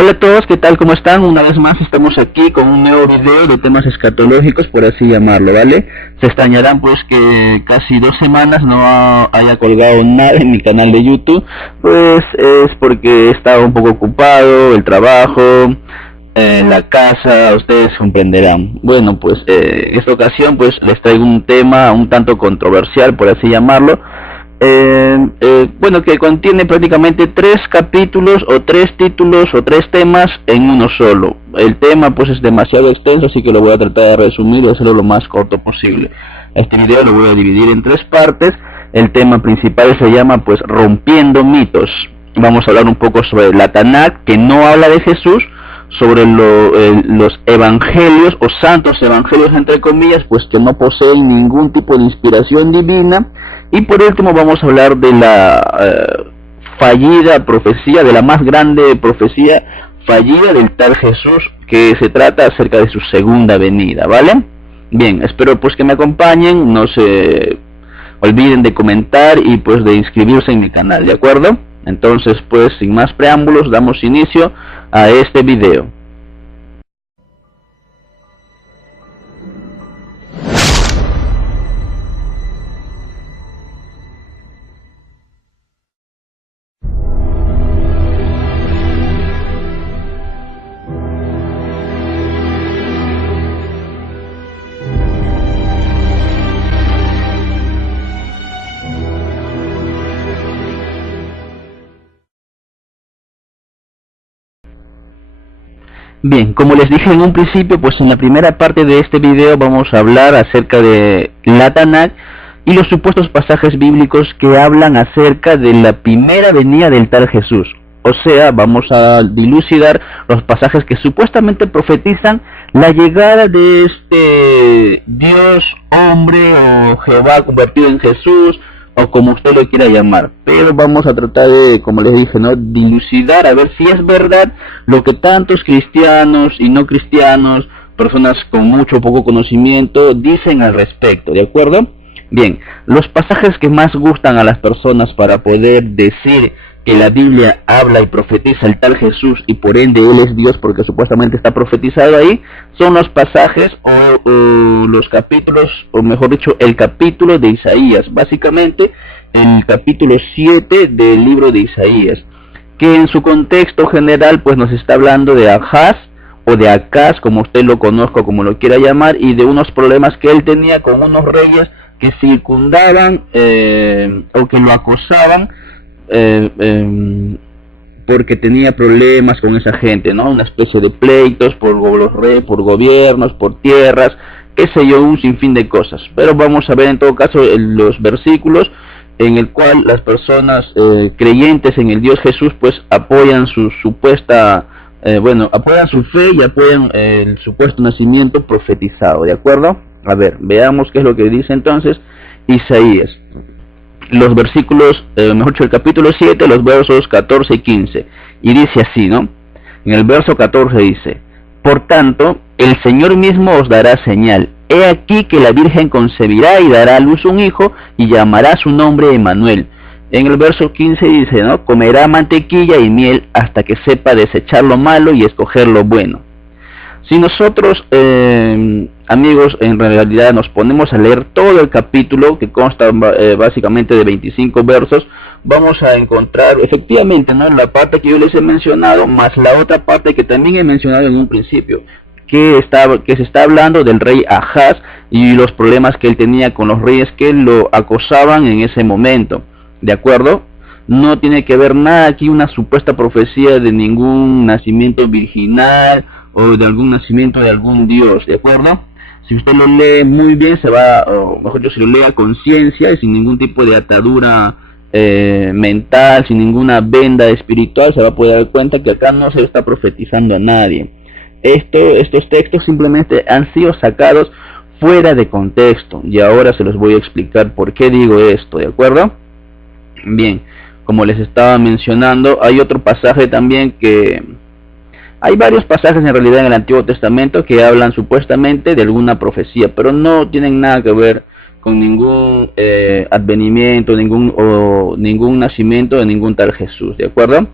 Hola a todos, ¿qué tal? ¿Cómo están? Una vez más estamos aquí con un nuevo video de temas escatológicos, por así llamarlo, ¿vale? Se extrañarán pues que casi 2 semanas no haya colgado nada en mi canal de YouTube, pues es porque he estado un poco ocupado, el trabajo, la casa, ustedes comprenderán. Bueno, pues en esta ocasión pues les traigo un tema un tanto controversial, por así llamarlo. Bueno, que contiene prácticamente 3 capítulos o 3 títulos o 3 temas en uno solo. El tema pues es demasiado extenso, así que lo voy a tratar de resumir y hacerlo lo más corto posible. Este video lo voy a dividir en 3 partes. El tema principal se llama pues rompiendo mitos. Vamos a hablar un poco sobre la Tanakh, que no habla de Jesús, sobre los evangelios o santos evangelios entre comillas, pues que no poseen ningún tipo de inspiración divina. Y por último vamos a hablar de la fallida profecía, de la más grande profecía fallida del tal Jesús, que se trata acerca de su segunda venida, ¿vale? Bien, espero pues que me acompañen, no se olviden de comentar y pues de inscribirse en mi canal, ¿de acuerdo? Entonces pues sin más preámbulos damos inicio a este video. Bien, como les dije en un principio, pues en la primera parte de este video vamos a hablar acerca de la Tanakh y los supuestos pasajes bíblicos que hablan acerca de la primera venida del tal Jesús. O sea, vamos a dilucidar los pasajes que supuestamente profetizan la llegada de este Dios, hombre o Jehová convertido en Jesús, o como usted lo quiera llamar, pero vamos a tratar de, como les dije, ¿no?, dilucidar a ver si es verdad lo que tantos cristianos y no cristianos, personas con mucho o poco conocimiento, dicen al respecto, ¿de acuerdo? Bien, los pasajes que más gustan a las personas para poder decir que la Biblia habla y profetiza el tal Jesús y por ende Él es Dios porque supuestamente está profetizado ahí, son los pasajes o los capítulos, o mejor dicho, el capítulo de Isaías, básicamente el capítulo 7 del libro de Isaías, que en su contexto general pues nos está hablando de Ahaz o de Acaz, como usted lo conozca, como lo quiera llamar, y de unos problemas que él tenía con unos reyes que circundaban o que lo acosaban, porque tenía problemas con esa gente, ¿no? Una especie de pleitos por los reyes, por gobiernos, por tierras, qué sé yo, un sinfín de cosas. Pero vamos a ver en todo caso los versículos en el cual las personas creyentes en el Dios Jesús pues apoyan su supuesta, apoyan su fe y apoyan el supuesto nacimiento profetizado, ¿de acuerdo? A ver, veamos qué es lo que dice entonces Isaías. Los versículos, mejor dicho, el capítulo 7, los versos 14 y 15, y dice así, ¿no? En el verso 14 dice: por tanto, el Señor mismo os dará señal. He aquí que la Virgen concebirá y dará a luz un hijo, y llamará su nombre Emmanuel. En el verso 15 dice, ¿no? Comerá mantequilla y miel hasta que sepa desechar lo malo y escoger lo bueno. Si nosotros, amigos, en realidad nos ponemos a leer todo el capítulo, que consta básicamente de 25 versos, vamos a encontrar efectivamente, ¿no?, la parte que yo les he mencionado, más la otra parte que también he mencionado en un principio, que se está hablando del rey Ahaz y los problemas que él tenía con los reyes que lo acosaban en ese momento, ¿de acuerdo? No tiene que ver nada aquí una supuesta profecía de ningún nacimiento virginal o de algún nacimiento de algún dios, ¿de acuerdo? Si usted lo lee muy bien, se va, o mejor dicho, si lo lee a conciencia y sin ningún tipo de atadura mental, sin ninguna venda espiritual, se va a poder dar cuenta que acá no se está profetizando a nadie. Estos textos simplemente han sido sacados fuera de contexto, y ahora se los voy a explicar por qué digo esto, ¿de acuerdo? Bien, como les estaba mencionando, hay otro pasaje también que... Hay varios pasajes en realidad en el Antiguo Testamento que hablan supuestamente de alguna profecía, pero no tienen nada que ver con ningún advenimiento, ningún nacimiento de ningún tal Jesús, ¿de acuerdo?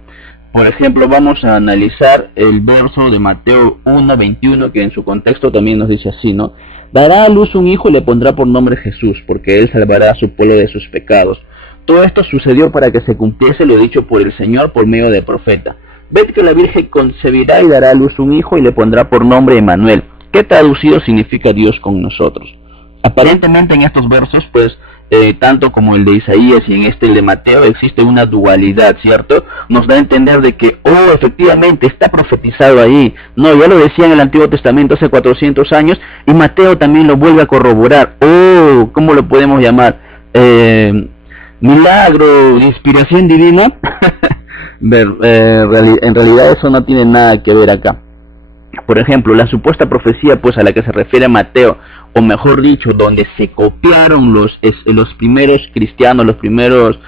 Por ejemplo, vamos a analizar el verso de Mateo 1:21, que en su contexto también nos dice así, ¿no? Dará a luz un hijo y le pondrá por nombre Jesús, porque él salvará a su pueblo de sus pecados. Todo esto sucedió para que se cumpliese lo dicho por el Señor por medio del profeta. Ved que la Virgen concebirá y dará a luz un hijo y le pondrá por nombre Emmanuel, que traducido significa Dios con nosotros. Aparentemente en estos versos, pues, tanto como el de Isaías y en este el de Mateo, existe una dualidad, ¿cierto? Nos da a entender de que, efectivamente, está profetizado ahí. No, ya lo decía en el Antiguo Testamento hace 400 años, y Mateo también lo vuelve a corroborar. ¿Cómo lo podemos llamar? Milagro, inspiración divina. En realidad eso no tiene nada que ver acá. Por ejemplo, la supuesta profecía, pues, a la que se refiere Mateo, o mejor dicho, donde se copiaron los primeros cristianos, los primeros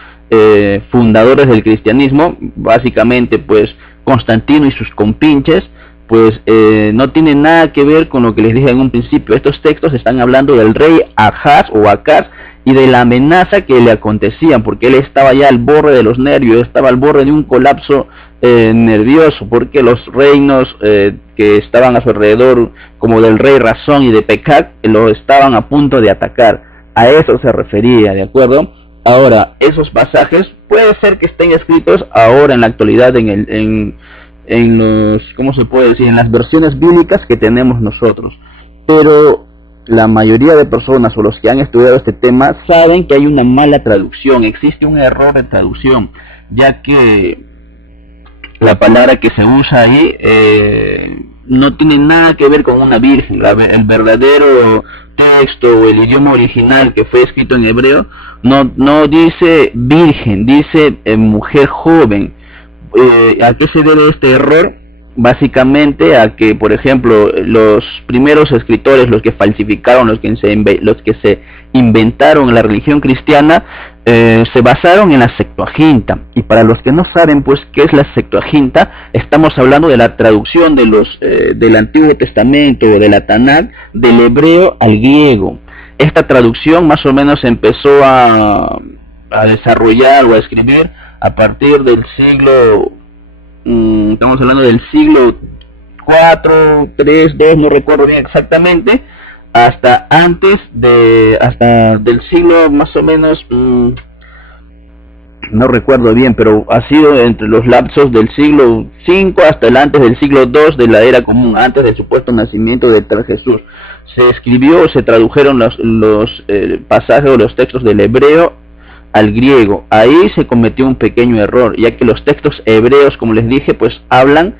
fundadores del cristianismo, básicamente, pues, Constantino y sus compinches, pues, no tiene nada que ver con lo que les dije en un principio. Estos textos están hablando del rey Ahaz o Acaz y de la amenaza que le acontecía, porque él estaba ya al borde de los nervios, estaba al borde de un colapso nervioso, porque los reinos que estaban a su alrededor, como del rey Razón y de Pecac, lo estaban a punto de atacar. A eso se refería, ¿de acuerdo? Ahora, esos pasajes puede ser que estén escritos ahora en la actualidad en los, ¿cómo se puede decir?, en las versiones bíblicas que tenemos nosotros, pero la mayoría de personas o los que han estudiado este tema saben que hay una mala traducción, existe un error de traducción, ya que la palabra que se usa ahí no tiene nada que ver con una virgen. El verdadero texto o el idioma original que fue escrito en hebreo no dice virgen, dice mujer joven. ¿A qué se debe este error? Básicamente a que, por ejemplo, los primeros escritores, los que falsificaron, los que se inventaron la religión cristiana, se basaron en la Septuaginta. Y para los que no saben, pues, qué es la Septuaginta, estamos hablando de la traducción del Antiguo Testamento o de la Tanakh del hebreo al griego. Esta traducción más o menos empezó a desarrollar o a escribir a partir del siglo, estamos hablando del siglo 4, 3, 2, no recuerdo bien exactamente, hasta del siglo más o menos, no recuerdo bien, pero ha sido entre los lapsos del siglo 5 hasta el antes del siglo 2 de la era común, antes del supuesto nacimiento de tal Jesús. Se escribió, se tradujeron los pasajes o los textos del hebreo al griego. Ahí se cometió un pequeño error, ya que los textos hebreos, como les dije, pues hablan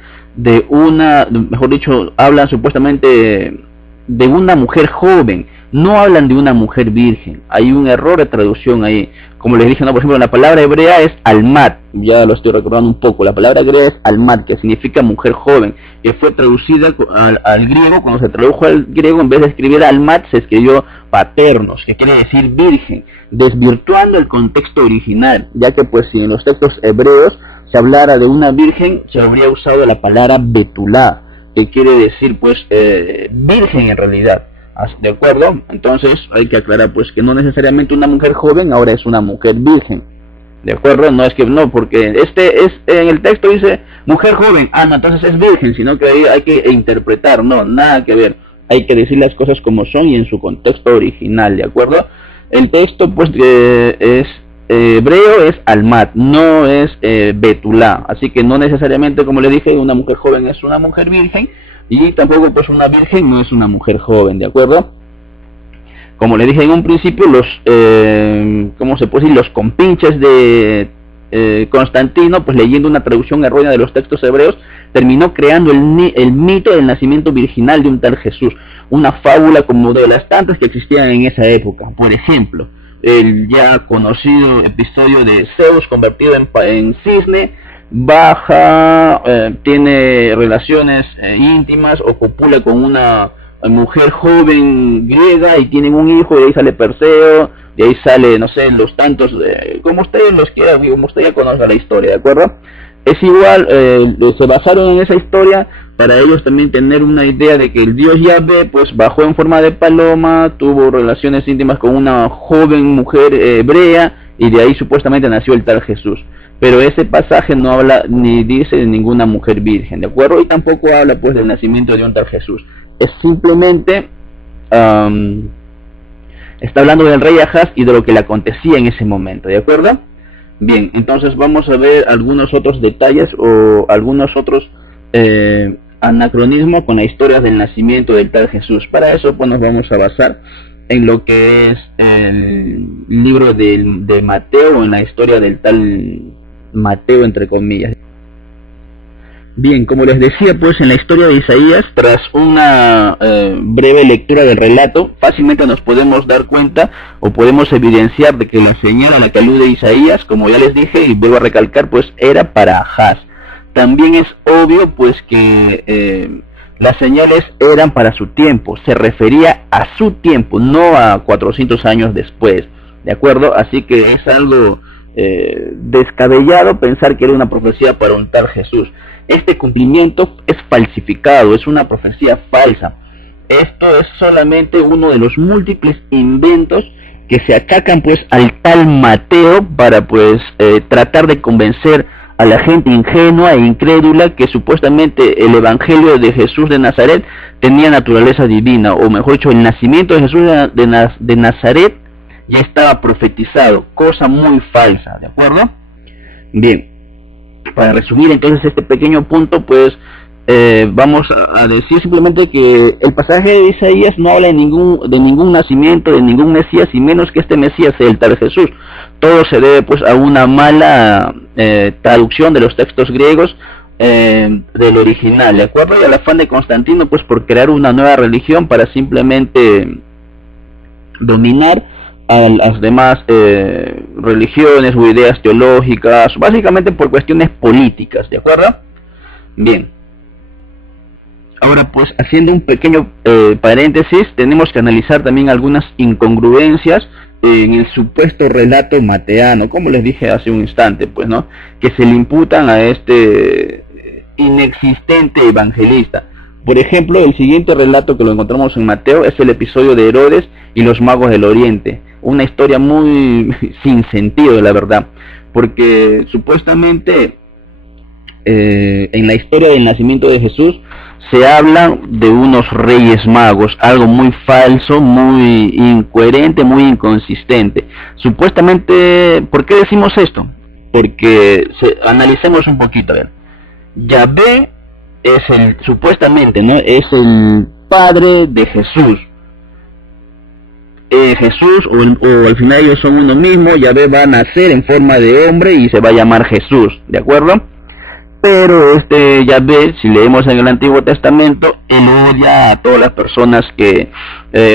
hablan supuestamente de una mujer joven, no hablan de una mujer virgen. Hay un error de traducción ahí. Como les dije, por ejemplo, la palabra hebrea es almat, ya lo estoy recordando un poco, la palabra hebrea es almat, que significa mujer joven, que fue traducida al griego. Cuando se tradujo al griego, en vez de escribir almat, se escribió paternos, que quiere decir virgen, desvirtuando el contexto original, ya que pues si en los textos hebreos se hablara de una virgen, se habría usado la palabra betulá, que quiere decir pues virgen en realidad. ¿De acuerdo? Entonces hay que aclarar pues que no necesariamente una mujer joven ahora es una mujer virgen. ¿De acuerdo? No es que no, porque en el texto dice mujer joven, no, entonces es virgen, sino que ahí hay que interpretar, no, nada que ver. Hay que decir las cosas como son y en su contexto original, ¿de acuerdo? El texto pues es hebreo, es almat, no es betulá, así que no necesariamente, como le dije, una mujer joven es una mujer virgen, y tampoco pues una virgen no es una mujer joven, ¿de acuerdo? Como le dije en un principio, los ¿cómo se puede decir? Los compinches de Constantino, pues leyendo una traducción errónea de los textos hebreos, terminó creando el mito del nacimiento virginal de un tal Jesús, una fábula como de las tantas que existían en esa época. Por ejemplo, el ya conocido episodio de Zeus convertido en cisne, baja, tiene relaciones íntimas o copula con una mujer joven griega y tienen un hijo, y de ahí sale Perseo, de ahí sale, no sé, los tantos, como ustedes los quieran, como usted ya conozca la historia, ¿de acuerdo? Es igual, se basaron en esa historia para ellos también tener una idea de que el dios Yahvé pues bajó en forma de paloma, tuvo relaciones íntimas con una joven mujer hebrea, y de ahí supuestamente nació el tal Jesús. pero ese pasaje no habla ni dice de ninguna mujer virgen, ¿de acuerdo? Y tampoco habla pues del nacimiento de un tal Jesús. Es simplemente está hablando del rey Ahaz y de lo que le acontecía en ese momento, ¿de acuerdo? Bien, entonces vamos a ver algunos otros detalles o algunos otros anacronismos con la historia del nacimiento del tal Jesús. Para eso pues nos vamos a basar en lo que es el libro de Mateo, en la historia del tal Mateo, entre comillas. Bien, como les decía, pues en la historia de Isaías, tras una breve lectura del relato, fácilmente nos podemos dar cuenta o podemos evidenciar de que la señal a la que alude Isaías, como ya les dije y vuelvo a recalcar, pues era para Ahaz. También es obvio pues que las señales eran para su tiempo, se refería a su tiempo, no a 400 años después, ¿de acuerdo? Así que es algo descabellado pensar que era una profecía para un tal Jesús. Este cumplimiento es falsificado, es una profecía falsa. Esto es solamente uno de los múltiples inventos que se achacan pues al tal Mateo para pues tratar de convencer a la gente ingenua e incrédula que supuestamente el evangelio de Jesús de Nazaret tenía naturaleza divina, o mejor dicho, el nacimiento de Jesús de Nazaret ya estaba profetizado, cosa muy falsa, ¿de acuerdo? Bien, para resumir entonces este pequeño punto, pues vamos a decir simplemente que el pasaje de Isaías no habla de ningún nacimiento, de ningún Mesías, y menos que este Mesías sea el tal Jesús. Todo se debe pues a una mala traducción de los textos griegos del original, ¿de acuerdo? Y al afán de Constantino pues por crear una nueva religión para simplemente dominar a las demás religiones o ideas teológicas, básicamente por cuestiones políticas, ¿de acuerdo? Bien. Ahora pues haciendo un pequeño paréntesis, tenemos que analizar también algunas incongruencias en el supuesto relato mateano, como les dije hace un instante, pues, ¿no? Que se le imputan a este inexistente evangelista. Por ejemplo, el siguiente relato que lo encontramos en Mateo es el episodio de Herodes y los magos del Oriente. Una historia muy sin sentido, la verdad, porque supuestamente en la historia del nacimiento de Jesús se habla de unos reyes magos, algo muy falso, muy incoherente, muy inconsistente. Supuestamente, ¿por qué decimos esto? Porque analicemos un poquito, a ver. Yahvé es supuestamente, ¿no? Es el padre de Jesús. Jesús o al final ellos son uno mismo. Yahvé va a nacer en forma de hombre y se va a llamar Jesús, ¿de acuerdo? Pero Yahvé, si leemos en el Antiguo Testamento, él odia a todas las personas que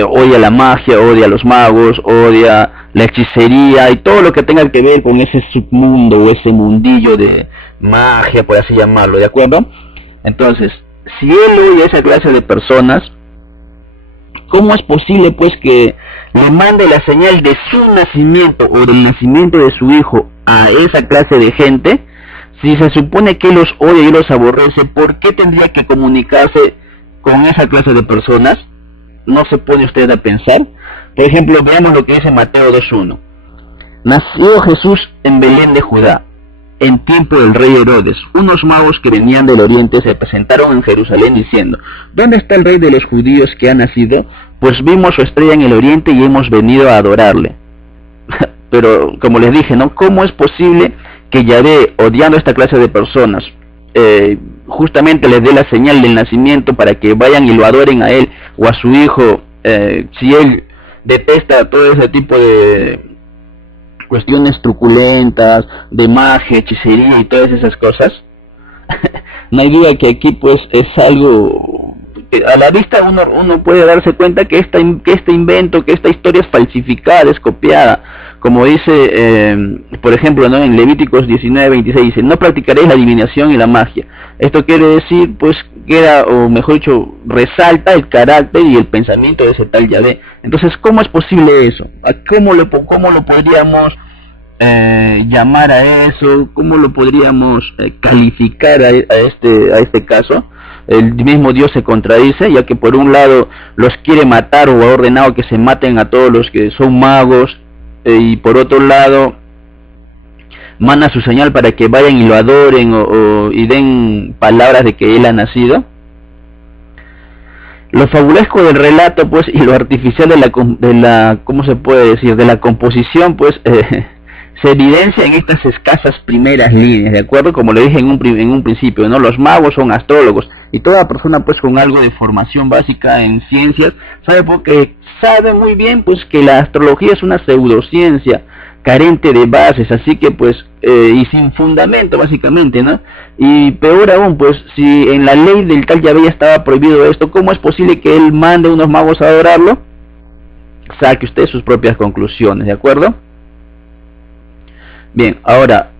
odia la magia, odia a los magos, odia la hechicería y todo lo que tenga que ver con ese submundo o ese mundillo de magia, por así llamarlo, ¿de acuerdo? Entonces, si él odia a esa clase de personas, ¿cómo es posible pues que le mande la señal de su nacimiento o del nacimiento de su hijo a esa clase de gente? Si se supone que los odia y los aborrece, ¿por qué tendría que comunicarse con esa clase de personas? ¿No se pone usted a pensar? Por ejemplo, veamos lo que dice Mateo 2.1. Nació Jesús en Belén de Judá, en tiempo del rey Herodes. Unos magos que venían del oriente se presentaron en Jerusalén diciendo: ¿dónde está el rey de los judíos que ha nacido? Pues vimos su estrella en el oriente y hemos venido a adorarle. Pero, como les dije, ¿no? ¿Cómo es posible que Yahvé, odiando a esta clase de personas, justamente les dé la señal del nacimiento para que vayan y lo adoren a él o a su hijo, si él detesta todo ese tipo de cuestiones truculentas, de magia, hechicería y todas esas cosas? No hay duda que aquí pues es algo que a la vista uno puede darse cuenta que este invento, que esta historia es falsificada, es copiada. Como dice, por ejemplo, ¿no? En Levíticos 19:26 dice: no practicaréis la adivinación y la magia. Esto quiere decir, pues, queda, o mejor dicho, resalta el carácter y el pensamiento de ese tal Yahvé. Entonces, ¿cómo es posible eso? ¿Cómo lo podríamos llamar a eso? ¿Cómo lo podríamos calificar a este caso? El mismo Dios se contradice, ya que por un lado los quiere matar o ha ordenado que se maten a todos los que son magos, y por otro lado manda su señal para que vayan y lo adoren y den palabras de que él ha nacido. Lo fabulesco del relato, pues, y lo artificial de la ¿cómo se puede decir?, de la composición, pues, se evidencia en estas escasas primeras líneas, ¿de acuerdo? Como le dije en un principio, ¿no? Los magos son astrólogos, y toda persona, pues, con algo de formación básica en ciencias, sabe muy bien, pues, que la astrología es una pseudociencia, carente de bases, así que, pues, y sin fundamento, básicamente, ¿no? Y peor aún, pues, si en la ley del tal Yahvé ya estaba prohibido esto, ¿cómo es posible que él mande unos magos a adorarlo? Saque usted sus propias conclusiones, ¿de acuerdo? Bien, ahora,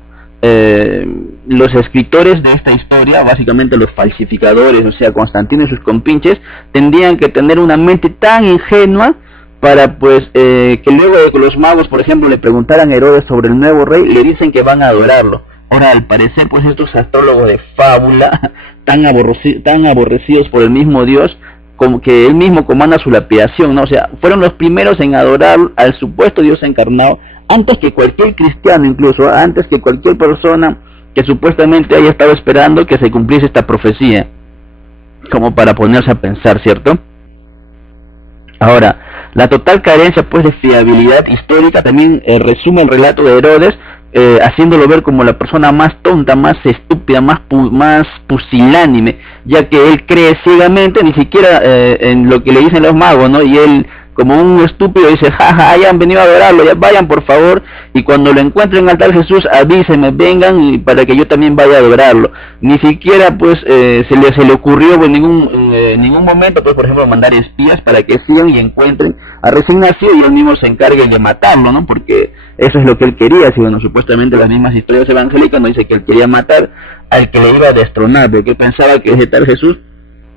los escritores de esta historia, básicamente los falsificadores, o sea, Constantino y sus compinches, tendrían que tener una mente tan ingenua para, pues, que luego de que los magos, por ejemplo, le preguntaran a Herodes sobre el nuevo rey, le dicen que van a adorarlo. Ahora, al parecer, pues, estos astrólogos de fábula, tan aborrecidos por el mismo Dios, como que él mismo comanda su lapidación, ¿no? O sea, fueron los primeros en adorar al supuesto Dios encarnado, antes que cualquier cristiano, incluso antes que cualquier persona que supuestamente haya estado esperando que se cumpliese esta profecía, como para ponerse a pensar, ¿cierto? Ahora, la total carencia, pues, de fiabilidad histórica también resume el relato de Herodes, haciéndolo ver como la persona más tonta, más estúpida, más pusilánime, ya que él cree ciegamente, ni siquiera en lo que le dicen los magos, ¿no? Y él, como un estúpido, dice: jaja, hayan venido a adorarlo, ya vayan por favor, y cuando lo encuentren al tal Jesús, avísenme, vengan, y para que yo también vaya a adorarlo. Ni siquiera, pues, se le ocurrió en ningún momento, pues, por ejemplo, mandar espías para que sigan y encuentren a recién nacido y él mismo se encargue de matarlo, ¿no? Porque eso es lo que él quería. Si, bueno, supuestamente las mismas historias evangélicas nos dice que él quería matar al que le iba a destronar, porque él pensaba que ese tal Jesús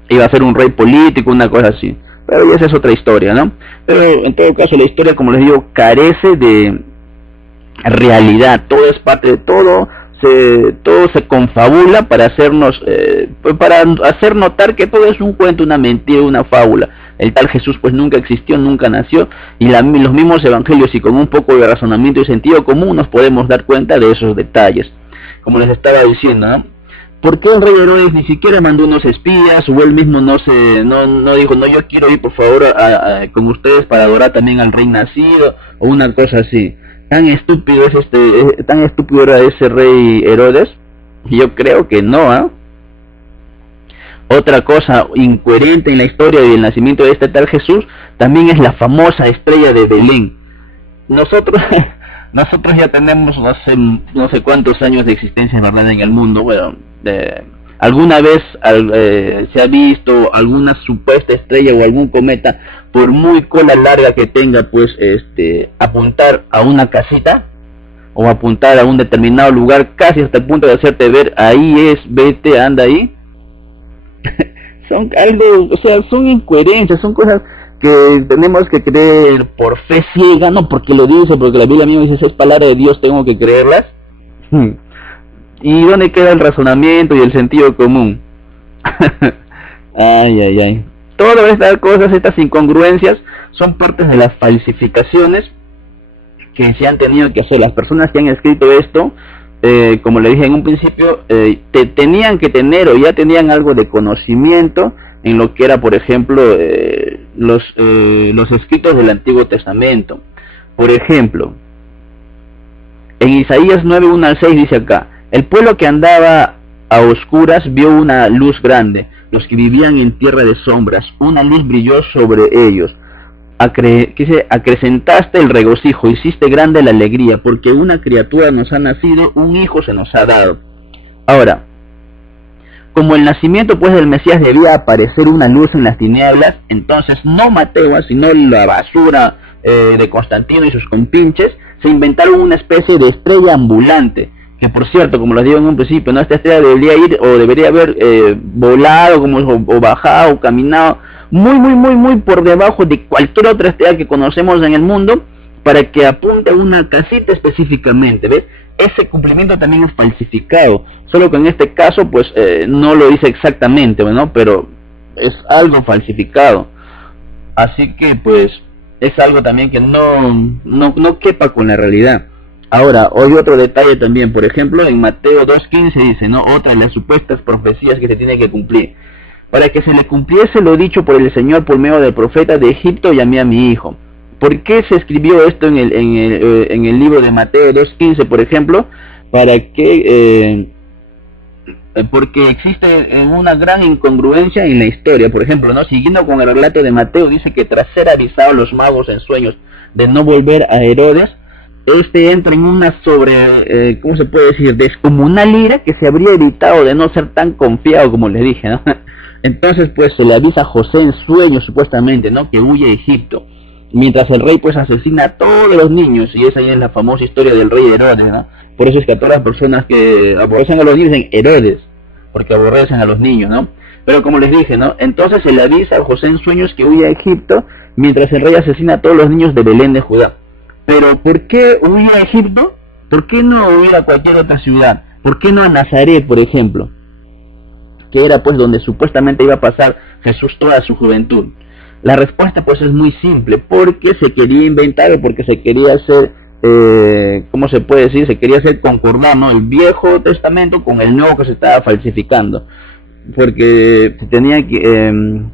iba a ser un rey político, una cosa así. Pero esa es otra historia, ¿no? Pero en todo caso la historia, como les digo, carece de realidad. Todo es parte de todo se confabula para hacernos, para hacer notar que todo es un cuento, una mentira, una fábula. El tal Jesús, pues, nunca existió, nunca nació, y los mismos evangelios, y con un poco de razonamiento y sentido común, nos podemos dar cuenta de esos detalles. Como les estaba diciendo, ¿no? ¿Por qué el rey Herodes ni siquiera mandó unos espías, o él mismo no dijo: no, yo quiero ir por favor con ustedes para adorar también al rey nacido, o una cosa así? Tan estúpido tan estúpido era ese rey Herodes. Yo creo que no, ¿eh? Otra cosa incoherente en la historia del nacimiento de este tal Jesús también es la famosa estrella de Belén. Nosotros ya tenemos no sé cuántos años de existencia, ¿verdad?, en el mundo. Bueno, alguna vez se ha visto alguna supuesta estrella o algún cometa, por muy cola larga que tenga, pues, apuntar a una casita o apuntar a un determinado lugar, casi hasta el punto de hacerte ver: ahí es, vete, anda ahí. Son incoherencias, son cosas que tenemos que creer por fe ciega, no porque lo dice, porque la Biblia misma dice: si es palabra de Dios, tengo que creerlas. ¿Y dónde queda el razonamiento y el sentido común? Ay. Todas estas cosas, estas incongruencias, son partes de las falsificaciones que se han tenido que hacer. Las personas que han escrito esto, como le dije en un principio, tenían que tener, o ya tenían algo de conocimiento en lo que era, por ejemplo, los escritos del Antiguo Testamento. Por ejemplo, en Isaías 9, 1 al 6 dice acá: el pueblo que andaba a oscuras vio una luz grande, los que vivían en tierra de sombras, una luz brilló sobre ellos. Acrecentaste el regocijo, hiciste grande la alegría, porque una criatura nos ha nacido, un hijo se nos ha dado. Ahora, como el nacimiento, pues, del Mesías debía aparecer una luz en las tinieblas, entonces no Mateo, sino la basura de Constantino y sus compinches se inventaron una especie de estrella ambulante, que, por cierto, como les digo en un principio, ¿no?, esta estrella debería haber volado, o bajado, o caminado muy por debajo de cualquier otra estrella que conocemos en el mundo, para que apunte a una casita específicamente, ¿ves? Ese cumplimiento también es falsificado, solo que en este caso, pues, no lo dice exactamente, ¿no?, pero es algo falsificado. Así que, pues, es algo también que no quepa con la realidad. Ahora, hoy otro detalle también, por ejemplo, en Mateo 2.15 dice, ¿no? Otra de las supuestas profecías que se tiene que cumplir. Para que se le cumpliese lo dicho por el Señor por medio del profeta: de Egipto llamé a mi hijo. ¿Por qué se escribió esto en el libro de Mateo 2.15, por ejemplo? Para que... porque existe una gran incongruencia en la historia. Por ejemplo, ¿no? Siguiendo con el relato de Mateo, dice que tras ser avisado a los magos en sueños de no volver a Herodes, este entra en una ¿cómo se puede decir?, descomunal ira que se habría evitado de no ser tan confiado, como les dije, ¿no? Entonces, pues, se le avisa a José en sueños, supuestamente, ¿no?, que huye a Egipto, mientras el rey, pues, asesina a todos los niños, y esa es la famosa historia del rey Herodes, ¿no? Por eso es que a todas las personas que aborrecen a los niños dicen Herodes, porque aborrecen a los niños, ¿no? Pero como les dije, ¿no?, entonces se le avisa a José en sueños que huye a Egipto, mientras el rey asesina a todos los niños de Belén de Judá. Pero ¿por qué huir a Egipto? ¿Por qué no huir a cualquier otra ciudad? ¿Por qué no a Nazaret, por ejemplo? Que era pues donde supuestamente iba a pasar Jesús toda su juventud. La respuesta pues es muy simple: porque se quería inventar, o porque se quería hacer, ¿cómo se puede decir? Se quería hacer concordar, ¿no?, el Viejo Testamento con el Nuevo que se estaba falsificando. Porque se tenía que...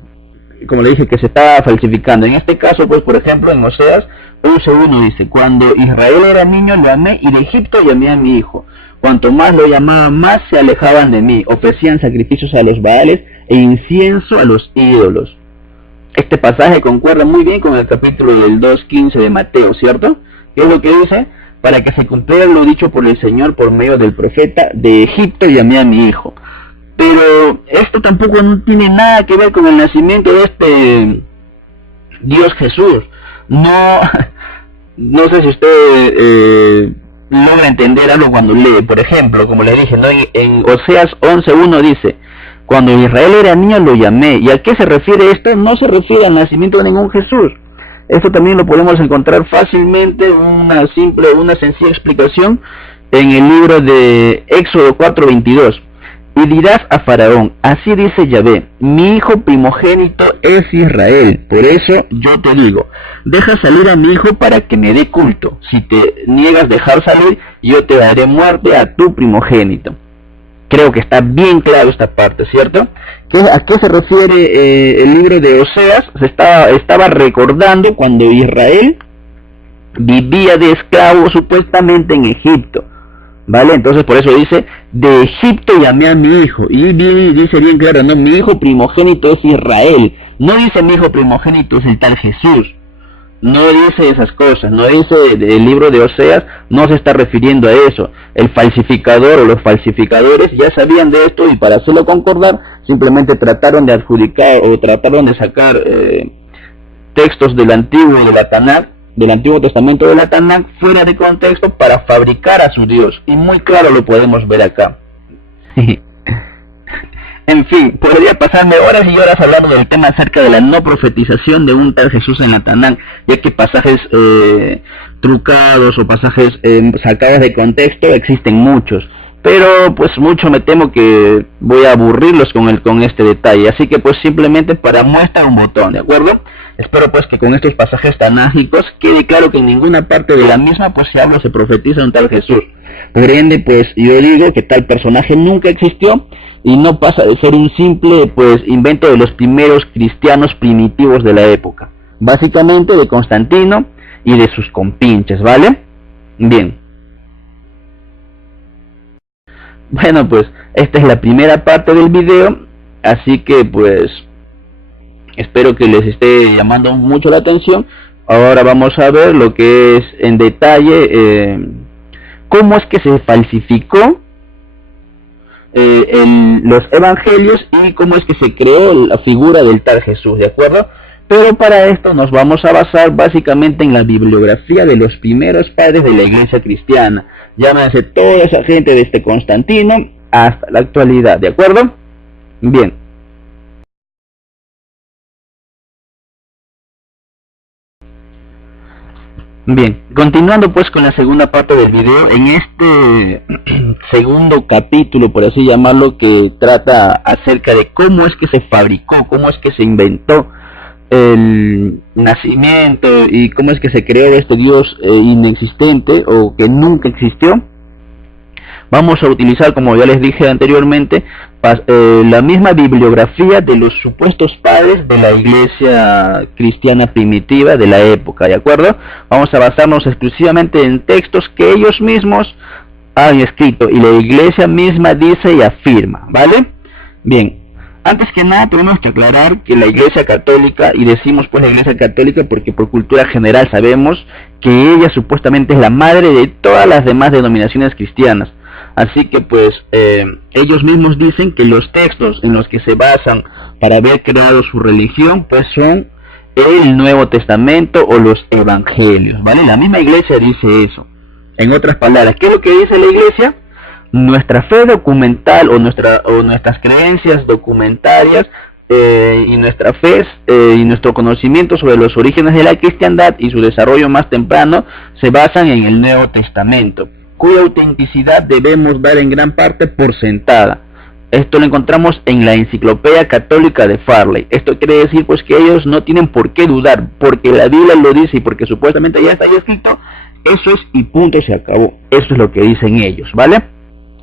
como le dije, que se estaba falsificando. En este caso, pues, por ejemplo, en Oseas 11.1 dice: cuando Israel era niño lo amé, y de Egipto llamé a mi hijo. Cuanto más lo llamaban, más se alejaban de mí. Ofrecían sacrificios a los Baales e incienso a los ídolos. Este pasaje concuerda muy bien con el capítulo del 2.15 de Mateo, ¿cierto? ¿Qué es lo que dice? Para que se cumpliera lo dicho por el Señor por medio del profeta: de Egipto llamé a mi hijo. Pero esto tampoco no tiene nada que ver con el nacimiento de este Dios Jesús. No sé si usted logra entender algo cuando lee. Por ejemplo, como le dije, ¿no?, en Oseas 11.1 dice: cuando Israel era niño lo llamé. ¿Y a qué se refiere esto? No se refiere al nacimiento de ningún Jesús. Esto también lo podemos encontrar fácilmente, una sencilla explicación en el libro de Éxodo 4.22. Y dirás a Faraón: así dice Yahvé, mi hijo primogénito es Israel. Por eso yo te digo, deja salir a mi hijo para que me dé culto. Si te niegas dejar salir, yo te daré muerte a tu primogénito. Creo que está bien claro esta parte, ¿cierto? ¿A qué se refiere el libro de Oseas? Estaba recordando cuando Israel vivía de esclavo supuestamente en Egipto, ¿vale? Entonces por eso dice: de Egipto llamé a mi hijo. Y dice bien claro, no, mi hijo primogénito es Israel. No dice mi hijo primogénito es el tal Jesús. No dice esas cosas, no dice el libro de Oseas, no se está refiriendo a eso. El falsificador o los falsificadores ya sabían de esto, y para hacerlo concordar simplemente trataron de adjudicar o trataron de sacar textos del Antiguo de la Tanakh, del Antiguo Testamento de la Tanakh, fuera de contexto para fabricar a su Dios, y muy claro lo podemos ver acá. En fin, podría pasarme horas y horas hablando del tema acerca de la no profetización de un tal Jesús en la Tanakh, ya que pasajes trucados o pasajes sacados de contexto existen muchos, pero pues mucho me temo que voy a aburrirlos con este detalle, así que pues simplemente para muestra un botón, ¿de acuerdo? Espero pues que con estos pasajes tanágicos quede claro que en ninguna parte de la misma pues se habla o se profetiza un tal Jesús. Por ende, pues yo digo que tal personaje nunca existió y no pasa de ser un simple pues invento de los primeros cristianos primitivos de la época, básicamente de Constantino y de sus compinches, ¿vale? Bien. Bueno, pues esta es la primera parte del video, así que pues espero que les esté llamando mucho la atención. Ahora vamos a ver lo que es en detalle cómo es que se falsificó los evangelios y cómo es que se creó la figura del tal Jesús, ¿de acuerdo? Pero para esto nos vamos a basar básicamente en la bibliografía de los primeros padres de la iglesia cristiana. Llámense toda esa gente desde Constantino hasta la actualidad, ¿de acuerdo? Bien. Bien, continuando pues con la segunda parte del video, en este segundo capítulo, por así llamarlo, que trata acerca de cómo es que se fabricó, cómo es que se inventó el nacimiento y cómo es que se creó este Dios inexistente o que nunca existió, vamos a utilizar, como ya les dije anteriormente, la misma bibliografía de los supuestos padres de la iglesia cristiana primitiva de la época, ¿de acuerdo? Vamos a basarnos exclusivamente en textos que ellos mismos han escrito y la iglesia misma dice y afirma, ¿vale? Bien, antes que nada tenemos que aclarar que la iglesia católica, y decimos pues la iglesia católica porque por cultura general sabemos que ella supuestamente es la madre de todas las demás denominaciones cristianas. Así que pues ellos mismos dicen que los textos en los que se basan para haber creado su religión pues son el Nuevo Testamento o los Evangelios, ¿vale? La misma iglesia dice eso. En otras palabras, ¿qué es lo que dice la iglesia? Nuestra fe documental o nuestras creencias documentarias y nuestra fe y nuestro conocimiento sobre los orígenes de la cristiandad y su desarrollo más temprano se basan en el Nuevo Testamento, cuya autenticidad debemos dar en gran parte por sentada. Esto lo encontramos en la Enciclopedia Católica de Farley. Esto quiere decir pues que ellos no tienen por qué dudar, porque la Biblia lo dice y porque supuestamente ya está ahí escrito. Eso es y punto, se acabó. Eso es lo que dicen ellos, ¿vale?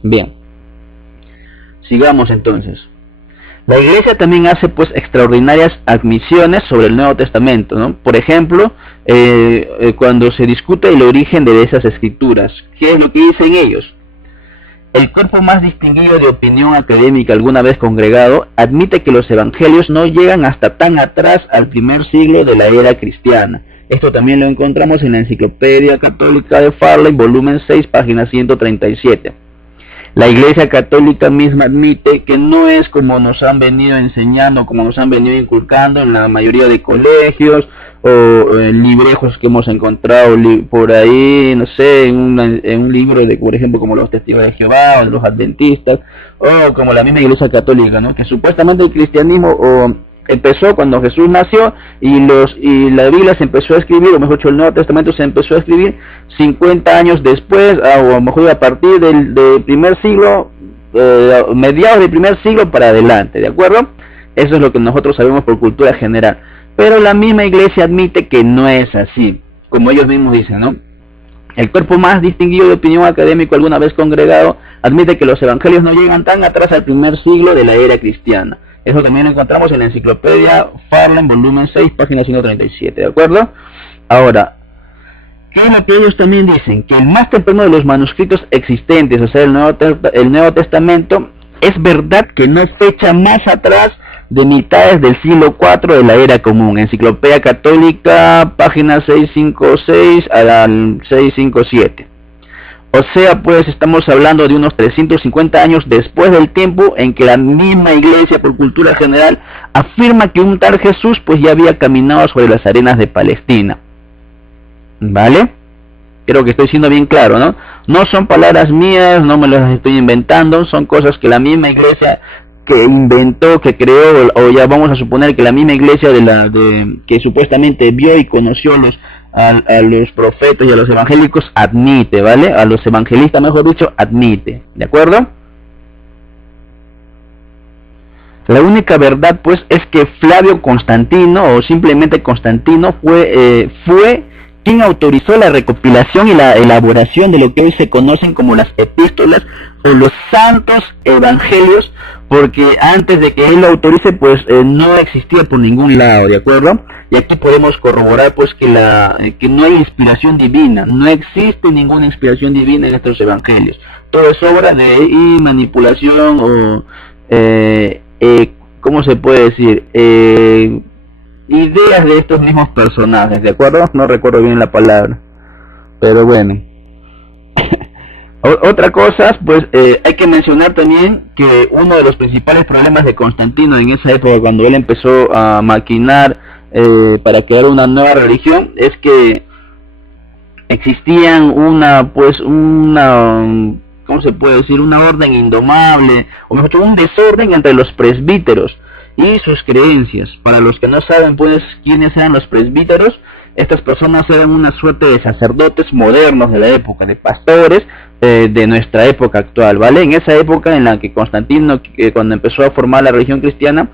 Bien, sigamos entonces. La iglesia también hace pues extraordinarias admisiones sobre el Nuevo Testamento, ¿no? Por ejemplo, cuando se discute el origen de esas escrituras, ¿qué es lo que dicen ellos? El cuerpo más distinguido de opinión académica alguna vez congregado admite que los evangelios no llegan hasta tan atrás al primer siglo de la era cristiana. Esto también lo encontramos en la Enciclopedia Católica de Farley, volumen 6, página 137. La Iglesia Católica misma admite que no es como nos han venido enseñando, como nos han venido inculcando en la mayoría de colegios o librejos que hemos encontrado por ahí, no sé, en un libro de, por ejemplo, como los Testigos de Jehová o los Adventistas, o como la misma Iglesia Católica, ¿no? Que supuestamente el cristianismo empezó cuando Jesús nació y la Biblia se empezó a escribir, o mejor dicho, el Nuevo Testamento se empezó a escribir 50 años después, o a lo mejor a partir del primer siglo, mediados del primer siglo para adelante, ¿de acuerdo? Eso es lo que nosotros sabemos por cultura general. Pero la misma iglesia admite que no es así, como ellos mismos dicen, ¿no? El cuerpo más distinguido de opinión académico alguna vez congregado admite que los evangelios no llegan tan atrás al primer siglo de la era cristiana. Eso también lo encontramos en la Enciclopedia Farley, volumen 6, página 137, ¿de acuerdo? Ahora, ¿qué es lo que ellos también dicen? Que el más temprano de los manuscritos existentes, o sea, el Nuevo Testamento, es verdad que no fecha más atrás de mitades del siglo IV de la era común. Enciclopedia Católica, página 656 al 657. O sea, pues estamos hablando de unos 350 años después del tiempo en que la misma iglesia, por cultura general, afirma que un tal Jesús pues ya había caminado sobre las arenas de Palestina. ¿Vale? Creo que estoy siendo bien claro, ¿no? No son palabras mías, no me las estoy inventando, son cosas que la misma iglesia que inventó, que creó, o ya vamos a suponer que la misma iglesia que supuestamente vio y conoció a los profetas y a los evangélicos admite, ¿vale? A los evangelistas, mejor dicho, admite, ¿de acuerdo? La única verdad, pues, es que Flavio Constantino, o simplemente Constantino, fue quien autorizó la recopilación y la elaboración de lo que hoy se conocen como las epístolas o los santos evangelios, porque antes de que él lo autorice, pues no existía por ningún lado, ¿de acuerdo? Y aquí podemos corroborar pues que no hay inspiración divina, no existe ninguna inspiración divina en estos evangelios. Todo es obra de manipulación o ¿cómo se puede decir? Ideas de estos mismos personajes, ¿de acuerdo? No recuerdo bien la palabra, pero bueno. Otra cosa, pues hay que mencionar también que uno de los principales problemas de Constantino en esa época, cuando él empezó a maquinar para crear una nueva religión, es que existían ¿cómo se puede decir? Una orden indomable, o mejor dicho, un desorden entre los presbíteros y sus creencias. Para los que no saben pues quiénes eran los presbíteros, estas personas eran una suerte de sacerdotes modernos de la época, de pastores de nuestra época actual, ¿vale? En esa época en la que Constantino, cuando empezó a formar la religión cristiana,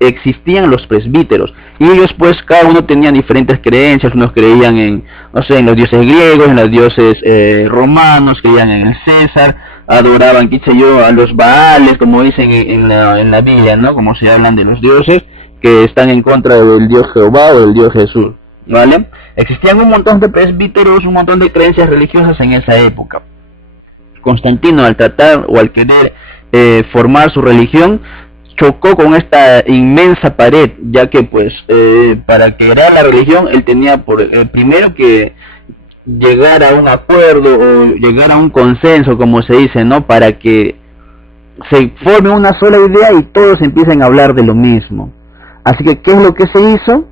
existían los presbíteros, y ellos pues cada uno tenía diferentes creencias. Unos creían en, no sé, en los dioses griegos, en los dioses romanos, creían en el César, adoraban, qué sé yo, a los Baales, como dicen en la Biblia, ¿no? Como se hablan de los dioses que están en contra del Dios Jehová o del Dios Jesús, ¿vale? Existían un montón de presbíteros, un montón de creencias religiosas en esa época. Constantino, al tratar o al querer formar su religión, chocó con esta inmensa pared, ya que pues para crear la religión él tenía primero que llegar a un acuerdo o llegar a un consenso, como se dice, ¿no? Para que se forme una sola idea y todos empiecen a hablar de lo mismo. Así que, ¿qué es lo que se hizo?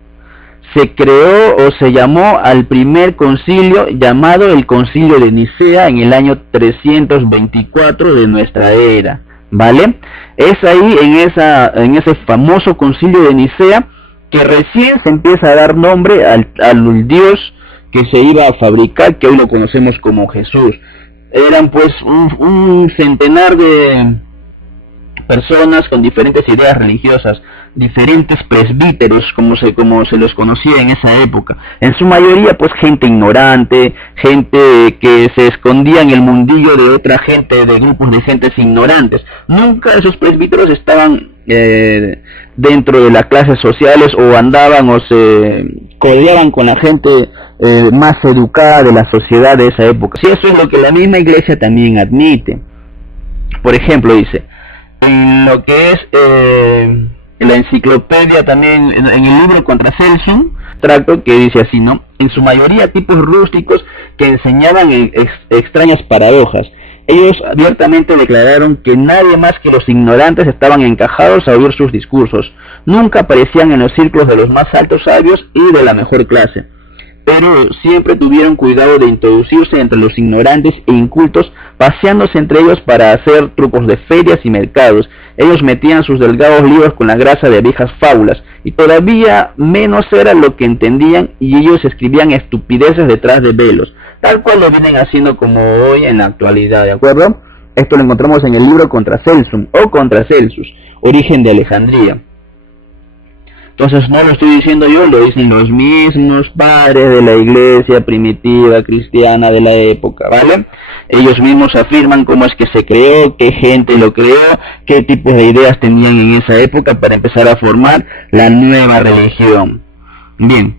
Se creó o se llamó al primer concilio, llamado el Concilio de Nicea, en el año 324 de nuestra era, ¿vale? Es ahí, en ese famoso Concilio de Nicea, que recién se empieza a dar nombre al Dios que se iba a fabricar, que hoy lo conocemos como Jesús. Eran pues un centenar de personas con diferentes ideas religiosas, diferentes presbíteros, como se los conocía en esa época. En su mayoría pues gente ignorante, gente que se escondía en el mundillo de otra gente, de grupos de gentes ignorantes. Nunca esos presbíteros estaban dentro de las clases sociales, o andaban o se codeaban con la gente más educada de la sociedad de esa época. Sí, eso es lo que la misma iglesia también admite. Por ejemplo, dice, en lo que es la enciclopedia también, en el libro Contra Celsum, tracto que dice así, ¿no? En su mayoría tipos rústicos que enseñaban extrañas paradojas. Ellos abiertamente declararon que nadie más que los ignorantes estaban encajados a oír sus discursos. Nunca aparecían en los círculos de los más altos sabios y de la mejor clase, pero siempre tuvieron cuidado de introducirse entre los ignorantes e incultos, paseándose entre ellos para hacer trucos de ferias y mercados. Ellos metían sus delgados libros con la grasa de viejas fábulas, y todavía menos era lo que entendían, y ellos escribían estupideces detrás de velos, tal cual lo vienen haciendo como hoy en la actualidad, ¿de acuerdo? Esto lo encontramos en el libro Contra Celsum, o Contra Celsus, Origen de Alejandría. Entonces no lo estoy diciendo yo, lo dicen los mismos padres de la iglesia primitiva cristiana de la época, ¿vale? Ellos mismos afirman cómo es que se creó, qué gente lo creó, qué tipos de ideas tenían en esa época para empezar a formar la nueva religión. Bien,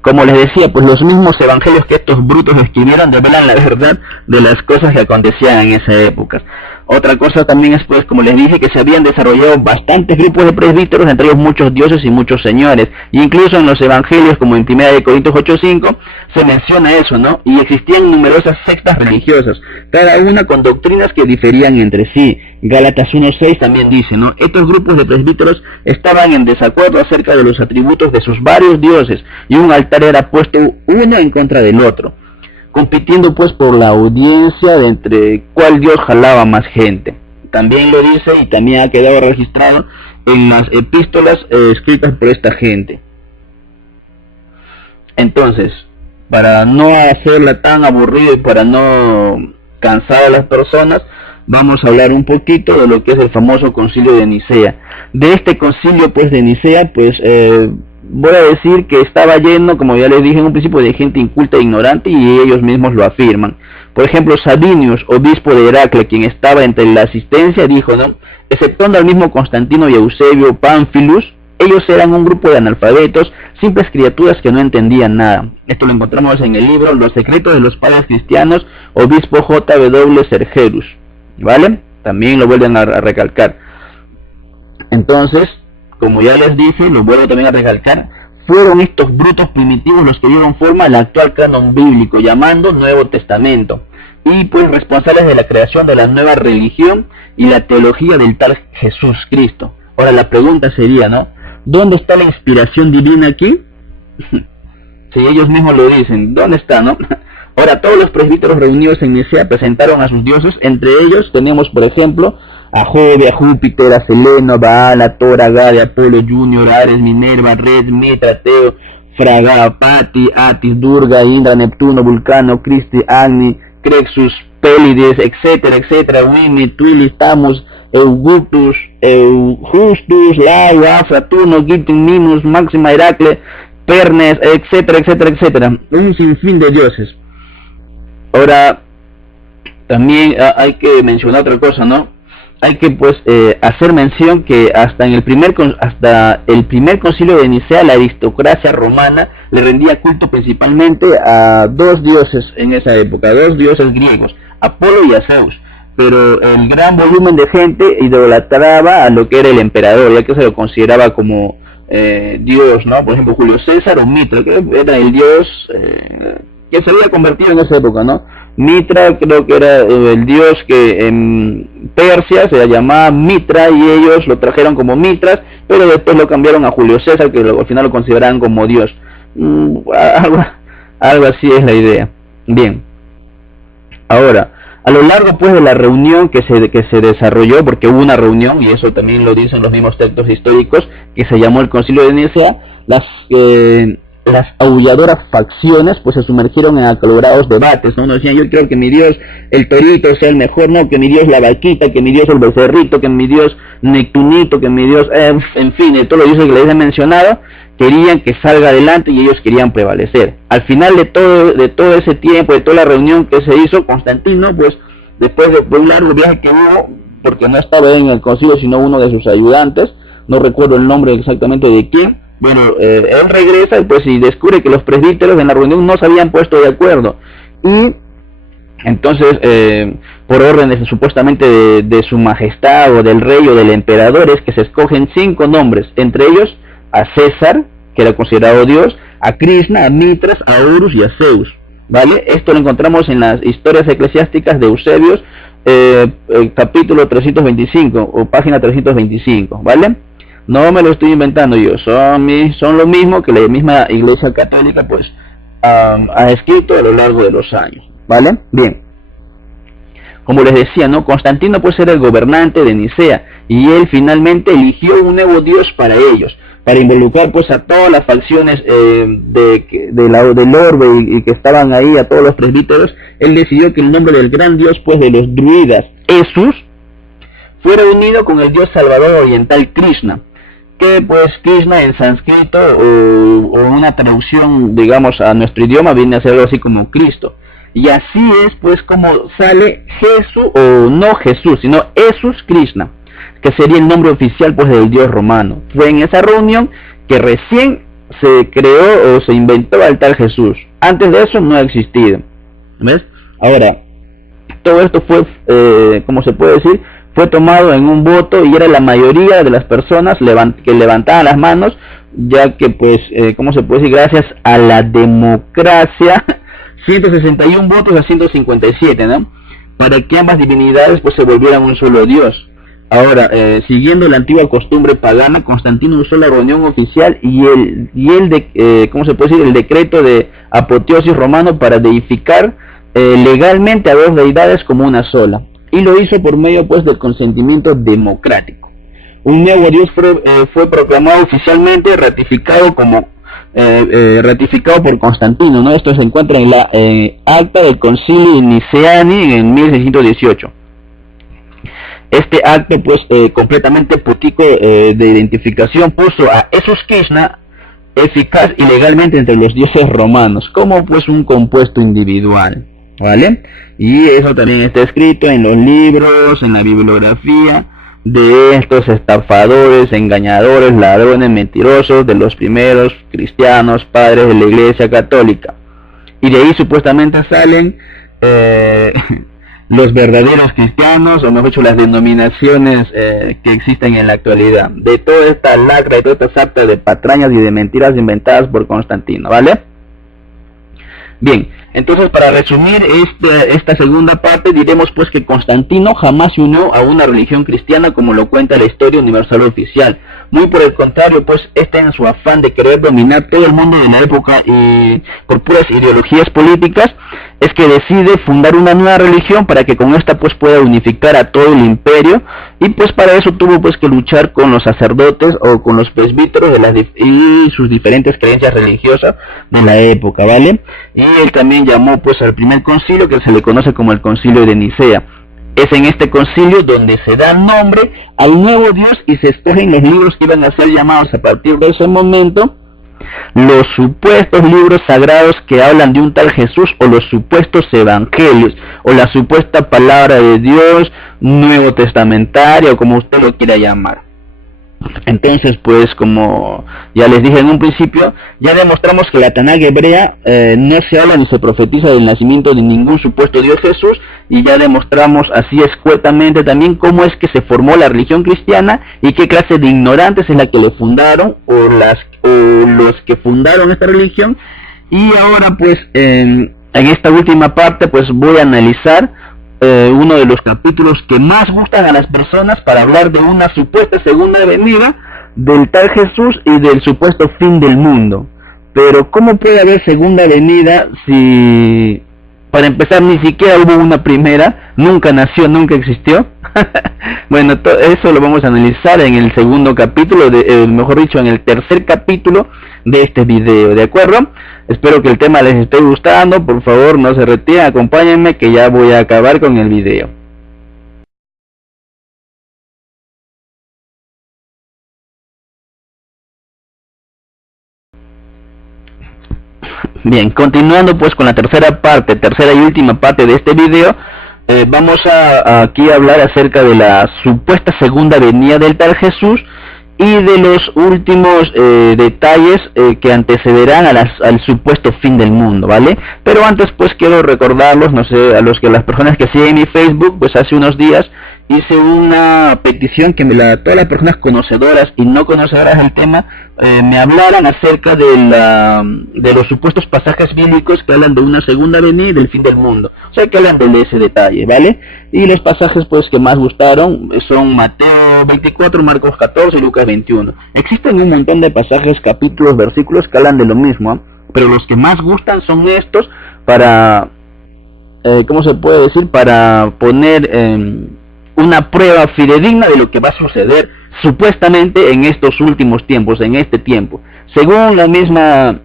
como les decía, pues los mismos evangelios que estos brutos escribieron revelan la verdad de las cosas que acontecían en esa época. Otra cosa también es, pues, como les dije, que se habían desarrollado bastantes grupos de presbíteros, entre ellos muchos dioses y muchos señores. Y incluso en los evangelios, como en 1 Corintios 8:5, se menciona eso, ¿no? Y existían numerosas sectas religiosas, cada una con doctrinas que diferían entre sí. Gálatas 1:6 también dice, ¿no? Estos grupos de presbíteros estaban en desacuerdo acerca de los atributos de sus varios dioses, y un altar era puesto uno en contra del otro, compitiendo pues por la audiencia de entre cuál dios jalaba más gente. También lo dice y también ha quedado registrado en las epístolas escritas por esta gente. Entonces, para no hacerla tan aburrida y para no cansar a las personas, vamos a hablar un poquito de lo que es el famoso Concilio de Nicea. De este Concilio pues de Nicea, pues voy a decir que estaba lleno, como ya les dije en un principio, de gente inculta e ignorante, y ellos mismos lo afirman. Por ejemplo, Sabinius, obispo de Heraclea, quien estaba entre la asistencia, dijo, ¿no? Exceptuando al mismo Constantino y Eusebio Pamphilus, ellos eran un grupo de analfabetos, simples criaturas que no entendían nada. Esto lo encontramos en el libro Los secretos de los padres cristianos, obispo J.W. Sergerus, ¿vale? También lo vuelven a recalcar. Entonces, como ya les dije, lo vuelvo también a recalcar, fueron estos brutos primitivos los que dieron forma al actual canon bíblico, llamando Nuevo Testamento, y pues responsables de la creación de la nueva religión y la teología del tal Jesús Cristo. Ahora la pregunta sería, ¿no? ¿Dónde está la inspiración divina aquí? Si ellos mismos lo dicen, ¿dónde está, no? Ahora, todos los presbíteros reunidos en Nicea presentaron a sus dioses. Entre ellos tenemos, por ejemplo, a Jove, a Júpiter, a Seleno, a Baal, a Thor, a Gade, a Apolo, Junior, Ares, Minerva, Red, Mitra, Teo, Fraga, Pati, Atis, Durga, Indra, Neptuno, Vulcano, Cristi, Agni, Crexus, Pélides, etcétera, etcétera, Wime, Twilis, Tamus, Augustus, Justus, Lau, Afra, Turno, Gittin, Minos, Máxima, Heracle, Pernes, etcétera, etcétera, etcétera. Un sinfín de dioses. Ahora, también hay que mencionar otra cosa, ¿no? Hay que pues hacer mención que hasta el primer concilio de Nicea la aristocracia romana le rendía culto principalmente a dos dioses en esa época, dos dioses griegos, Apolo y a Zeus. Pero el gran volumen de gente idolatraba a lo que era el emperador, ya que se lo consideraba como dios, ¿no? Por ejemplo, Julio César o Mitra, que era el dios que se había convertido en esa época, ¿no? Mitra creo que era el dios que en Persia se llamaba Mitra y ellos lo trajeron como Mitras, pero después lo cambiaron a Julio César, que al final lo consideraban como dios. Algo así es la idea. Bien. Ahora, a lo largo pues de la reunión que se desarrolló, porque hubo una reunión, y eso también lo dicen los mismos textos históricos, que se llamó el Concilio de Nicea, las aulladoras facciones pues se sumergieron en acalorados debates, ¿no? Uno decían, yo creo que mi dios el torito sea el mejor, no, que mi dios la vaquita, que mi dios el becerrito, que mi dios Neptunito, que mi dios, en fin, de todos los dioses que les he mencionado, querían que salga adelante y ellos querían prevalecer. Al final de todo ese tiempo, de toda la reunión que se hizo, Constantino, pues después de un largo viaje que hubo, porque no estaba en el concilio sino uno de sus ayudantes, no recuerdo el nombre exactamente de quién, bueno, él regresa y pues y descubre que los presbíteros en la reunión no se habían puesto de acuerdo, y entonces por órdenes supuestamente de su majestad o del rey o del emperador es que se escogen 5 nombres, entre ellos a César, que era considerado dios, a Krishna, a Mitras, a Horus y a Zeus, ¿vale? Esto lo encontramos en las historias eclesiásticas de Eusebios, capítulo 325 o página 325, ¿vale? No me lo estoy inventando yo, son lo mismo que la misma Iglesia Católica pues ha escrito a lo largo de los años, ¿vale? Bien, como les decía, ¿no? Constantino pues era el gobernante de Nicea y él finalmente eligió un nuevo dios para ellos, para involucrar pues a todas las facciones del orbe y que estaban ahí, a todos los presbíteros. Él decidió que el nombre del gran dios pues de los druidas, Esus, fuera unido con el dios salvador oriental Krishna, que pues Krishna en sánscrito o una traducción digamos a nuestro idioma viene a ser algo así como Cristo, y así es pues como sale Jesús, o no Jesús sino Esus Krishna, que sería el nombre oficial pues del dios romano. Fue en esa reunión que recién se creó o se inventó al tal Jesús. Antes de eso no ha existido, ¿ves? Ahora, todo esto fue, como se puede decir, fue tomado en un voto y era la mayoría de las personas que levantaban las manos, ya que pues, ¿cómo se puede decir? Gracias a la democracia, 161 votos a 157, ¿no? Para que ambas divinidades pues se volvieran un solo dios. Ahora, siguiendo la antigua costumbre pagana, Constantino usó la reunión oficial y ¿cómo se puede decir? El decreto de apoteosis romano para deificar legalmente a dos deidades como una sola. Y lo hizo por medio pues del consentimiento democrático. Un nuevo dios fue proclamado oficialmente, ratificado por Constantino, ¿no? Esto se encuentra en la acta del Concilio de Niceani en 1618. Este acto pues completamente pútico de identificación puso a Esus Krishna eficaz y legalmente entre los dioses romanos como pues un compuesto individual, ¿vale? Y eso también está escrito en los libros, en la bibliografía de estos estafadores, engañadores, ladrones, mentirosos de los primeros cristianos padres de la Iglesia Católica. Y de ahí supuestamente salen los verdaderos cristianos, o mejor dicho, las denominaciones que existen en la actualidad, de toda esta lacra, de toda esta sarta de patrañas y de mentiras inventadas por Constantino, ¿vale? Bien, entonces para resumir esta segunda parte, diremos pues que Constantino jamás se unió a una religión cristiana como lo cuenta la historia universal oficial. Muy por el contrario, pues en su afán de querer dominar todo el mundo de la época y por puras ideologías políticas, es que decide fundar una nueva religión para que con esta pues pueda unificar a todo el imperio, y pues para eso tuvo pues que luchar con los sacerdotes o con los presbíteros y sus diferentes creencias religiosas de la época, ¿vale? Y él también llamó pues al primer concilio, que se le conoce como el Concilio de Nicea. Es en este concilio donde se da nombre al nuevo Dios y se escogen los libros que iban a ser llamados a partir de ese momento los supuestos libros sagrados que hablan de un tal Jesús, o los supuestos evangelios, o la supuesta palabra de Dios nuevo testamentaria, o como usted lo quiera llamar. Entonces, pues, como ya les dije en un principio, ya demostramos que la Tanaj hebrea no se habla ni se profetiza del nacimiento de ningún supuesto Dios Jesús, y ya demostramos así escuetamente también cómo es que se formó la religión cristiana y qué clase de ignorantes es la que le fundaron, o los que fundaron esta religión. Y ahora, pues, en esta última parte, pues voy a analizar uno de los capítulos que más gustan a las personas para hablar de una supuesta segunda venida del tal Jesús y del supuesto fin del mundo. Pero ¿cómo puede haber segunda venida si, para empezar, ni siquiera hubo una primera? Nunca nació, nunca existió. Bueno, eso lo vamos a analizar en el segundo capítulo, mejor dicho, en el tercer capítulo de este video, ¿de acuerdo? Espero que el tema les esté gustando. Por favor, no se retiren, acompáñenme que ya voy a acabar con el video. Bien, continuando pues con la tercera y última parte de este video, vamos a aquí hablar acerca de la supuesta segunda venida del tal Jesús y de los últimos detalles que antecederán al supuesto fin del mundo, ¿vale? Pero antes pues quiero recordarlos, no sé, a las personas que siguen mi Facebook, pues hace unos días hice una petición que todas las personas conocedoras y no conocedoras del tema me hablaran acerca de los supuestos pasajes bíblicos que hablan de una segunda venida y del fin del mundo, o sea, que hablan de ese detalle, ¿vale? Y los pasajes pues que más gustaron son Mateo 24, Marcos 14 y Lucas 21. Existen un montón de pasajes, capítulos, versículos que hablan de lo mismo, pero los que más gustan son estos para, ¿cómo se puede decir? Para poner una prueba fidedigna de lo que va a suceder supuestamente en estos últimos tiempos, en este tiempo, según la misma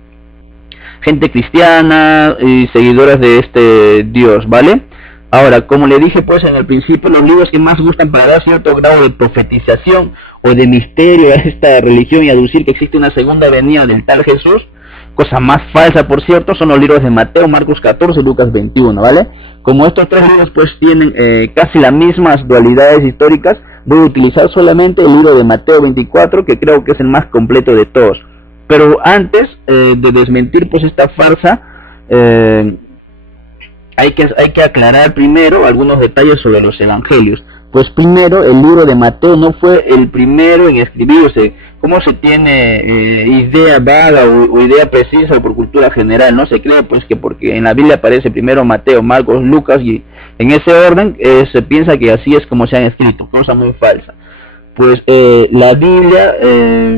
gente cristiana y seguidoras de este Dios, ¿vale? Ahora, como le dije pues en el principio, los libros que más gustan para dar cierto grado de profetización o de misterio a esta religión y aducir que existe una segunda venida del tal Jesús, cosa más falsa por cierto, son los libros de Mateo, Marcos 14 y Lucas 21, ¿vale? Como estos tres libros pues tienen casi las mismas dualidades históricas, voy a utilizar solamente el libro de Mateo 24, que creo que es el más completo de todos. Pero antes de desmentir pues esta farsa, hay que aclarar primero algunos detalles sobre los evangelios. Pues primero, el libro de Mateo no fue el primero en escribirse. ¿Cómo se tiene idea vaga o idea precisa por cultura general? No se cree pues que porque en la Biblia aparece primero Mateo, Marcos, Lucas y en ese orden se piensa que así es como se han escrito, cosa muy falsa. Pues la Biblia,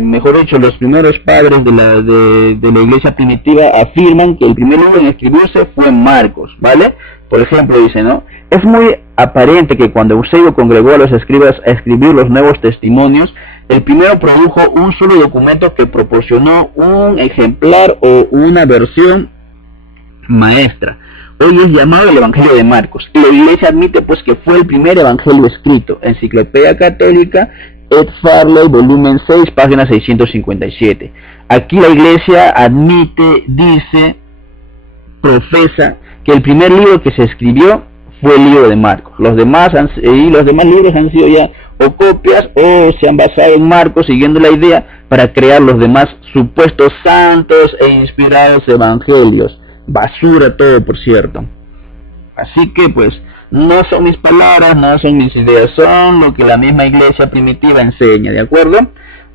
mejor dicho, los primeros padres de la iglesia primitiva afirman que el primer libro en escribirse fue Marcos, ¿vale? Por ejemplo, dice, ¿no? Es muy aparente que cuando Eusebio congregó a los escribas a escribir los nuevos testimonios, el primero produjo un solo documento que proporcionó un ejemplar o una versión maestra. Hoy es llamado el Evangelio de Marcos. Y la iglesia admite pues que fue el primer evangelio escrito. Enciclopedia Católica, Ed Farley, volumen 6, página 657. Aquí la iglesia admite, dice, profesa que el primer libro que se escribió fue el libro de Marcos. Los demás libros han sido ya o copias o se han basado en Marcos siguiendo la idea para crear los demás supuestos santos e inspirados evangelios. Basura todo, por cierto. Así que pues no son mis palabras, no son mis ideas, son lo que la misma iglesia primitiva enseña, ¿de acuerdo?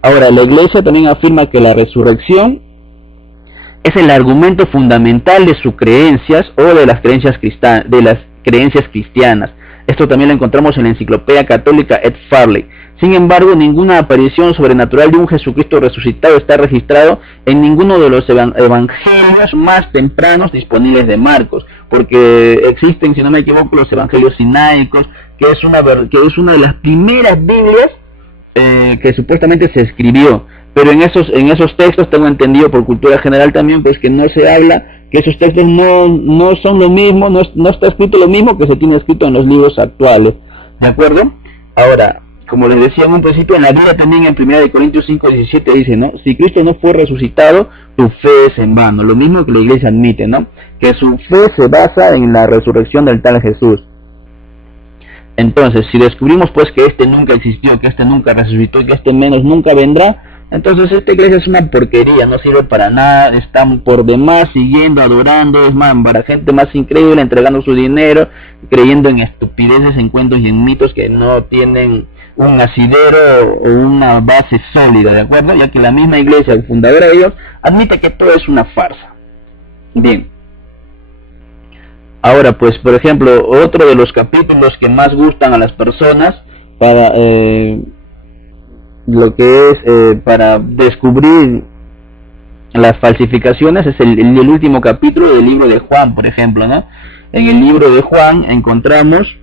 Ahora, la iglesia también afirma que la resurrección es el argumento fundamental de sus creencias o de las creencias cristianas. Esto también lo encontramos en la Enciclopedia Católica Ed Farley. Sin embargo, ninguna aparición sobrenatural de un Jesucristo resucitado está registrado en ninguno de los evangelios más tempranos disponibles de Marcos, porque existen, si no me equivoco, los evangelios sinaicos, que es una de las primeras Biblias que supuestamente se escribió. Pero en esos textos tengo entendido por cultura general también pues que no se habla que esos textos no son lo mismo, no está escrito lo mismo que se tiene escrito en los libros actuales, ¿de acuerdo? Ahora, como les decía en un principio, en la Biblia también en 1 Corintios 5:17 dice, ¿no? Si Cristo no fue resucitado, tu fe es en vano. Lo mismo que la iglesia admite, ¿no? Que su fe se basa en la resurrección del tal Jesús. Entonces, si descubrimos pues que este nunca existió, que este nunca resucitó y que este menos nunca vendrá, entonces esta iglesia es una porquería, no sirve para nada, están por demás siguiendo, adorando, es más, para gente más increíble, entregando su dinero, creyendo en estupideces, en cuentos y en mitos que no tienen un asidero o una base sólida, ¿de acuerdo? Ya que la misma iglesia, el fundador de ellos, admite que todo es una farsa. Bien. Ahora, pues, por ejemplo, otro de los capítulos que más gustan a las personas para lo que es para descubrir las falsificaciones es el último capítulo del libro de Juan, por ejemplo, ¿no? En el libro de Juan encontramos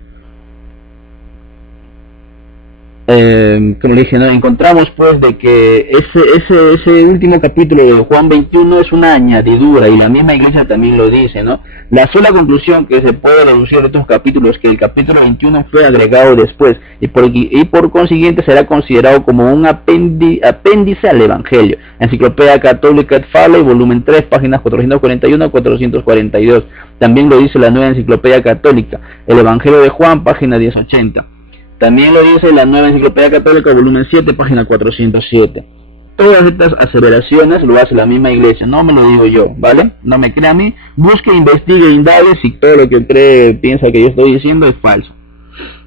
como le dije, ¿no? Encontramos pues de que ese último capítulo de Juan 21 es una añadidura, y la misma iglesia también lo dice, ¿no? La sola conclusión que se puede reducir de estos capítulos es que el capítulo 21 fue agregado después y por consiguiente será considerado como un apéndice al Evangelio. Enciclopedia Católica et Farley, volumen 3, páginas 441 a 442. También lo dice la Nueva Enciclopedia Católica, el Evangelio de Juan, página 1080. También lo dice la Nueva Enciclopedia Católica, volumen 7, página 407. Todas estas aseveraciones lo hace la misma iglesia, no me lo digo yo, ¿vale? No me crea a mí, busque, investigue, indague si todo lo que cree, piensa que yo estoy diciendo es falso.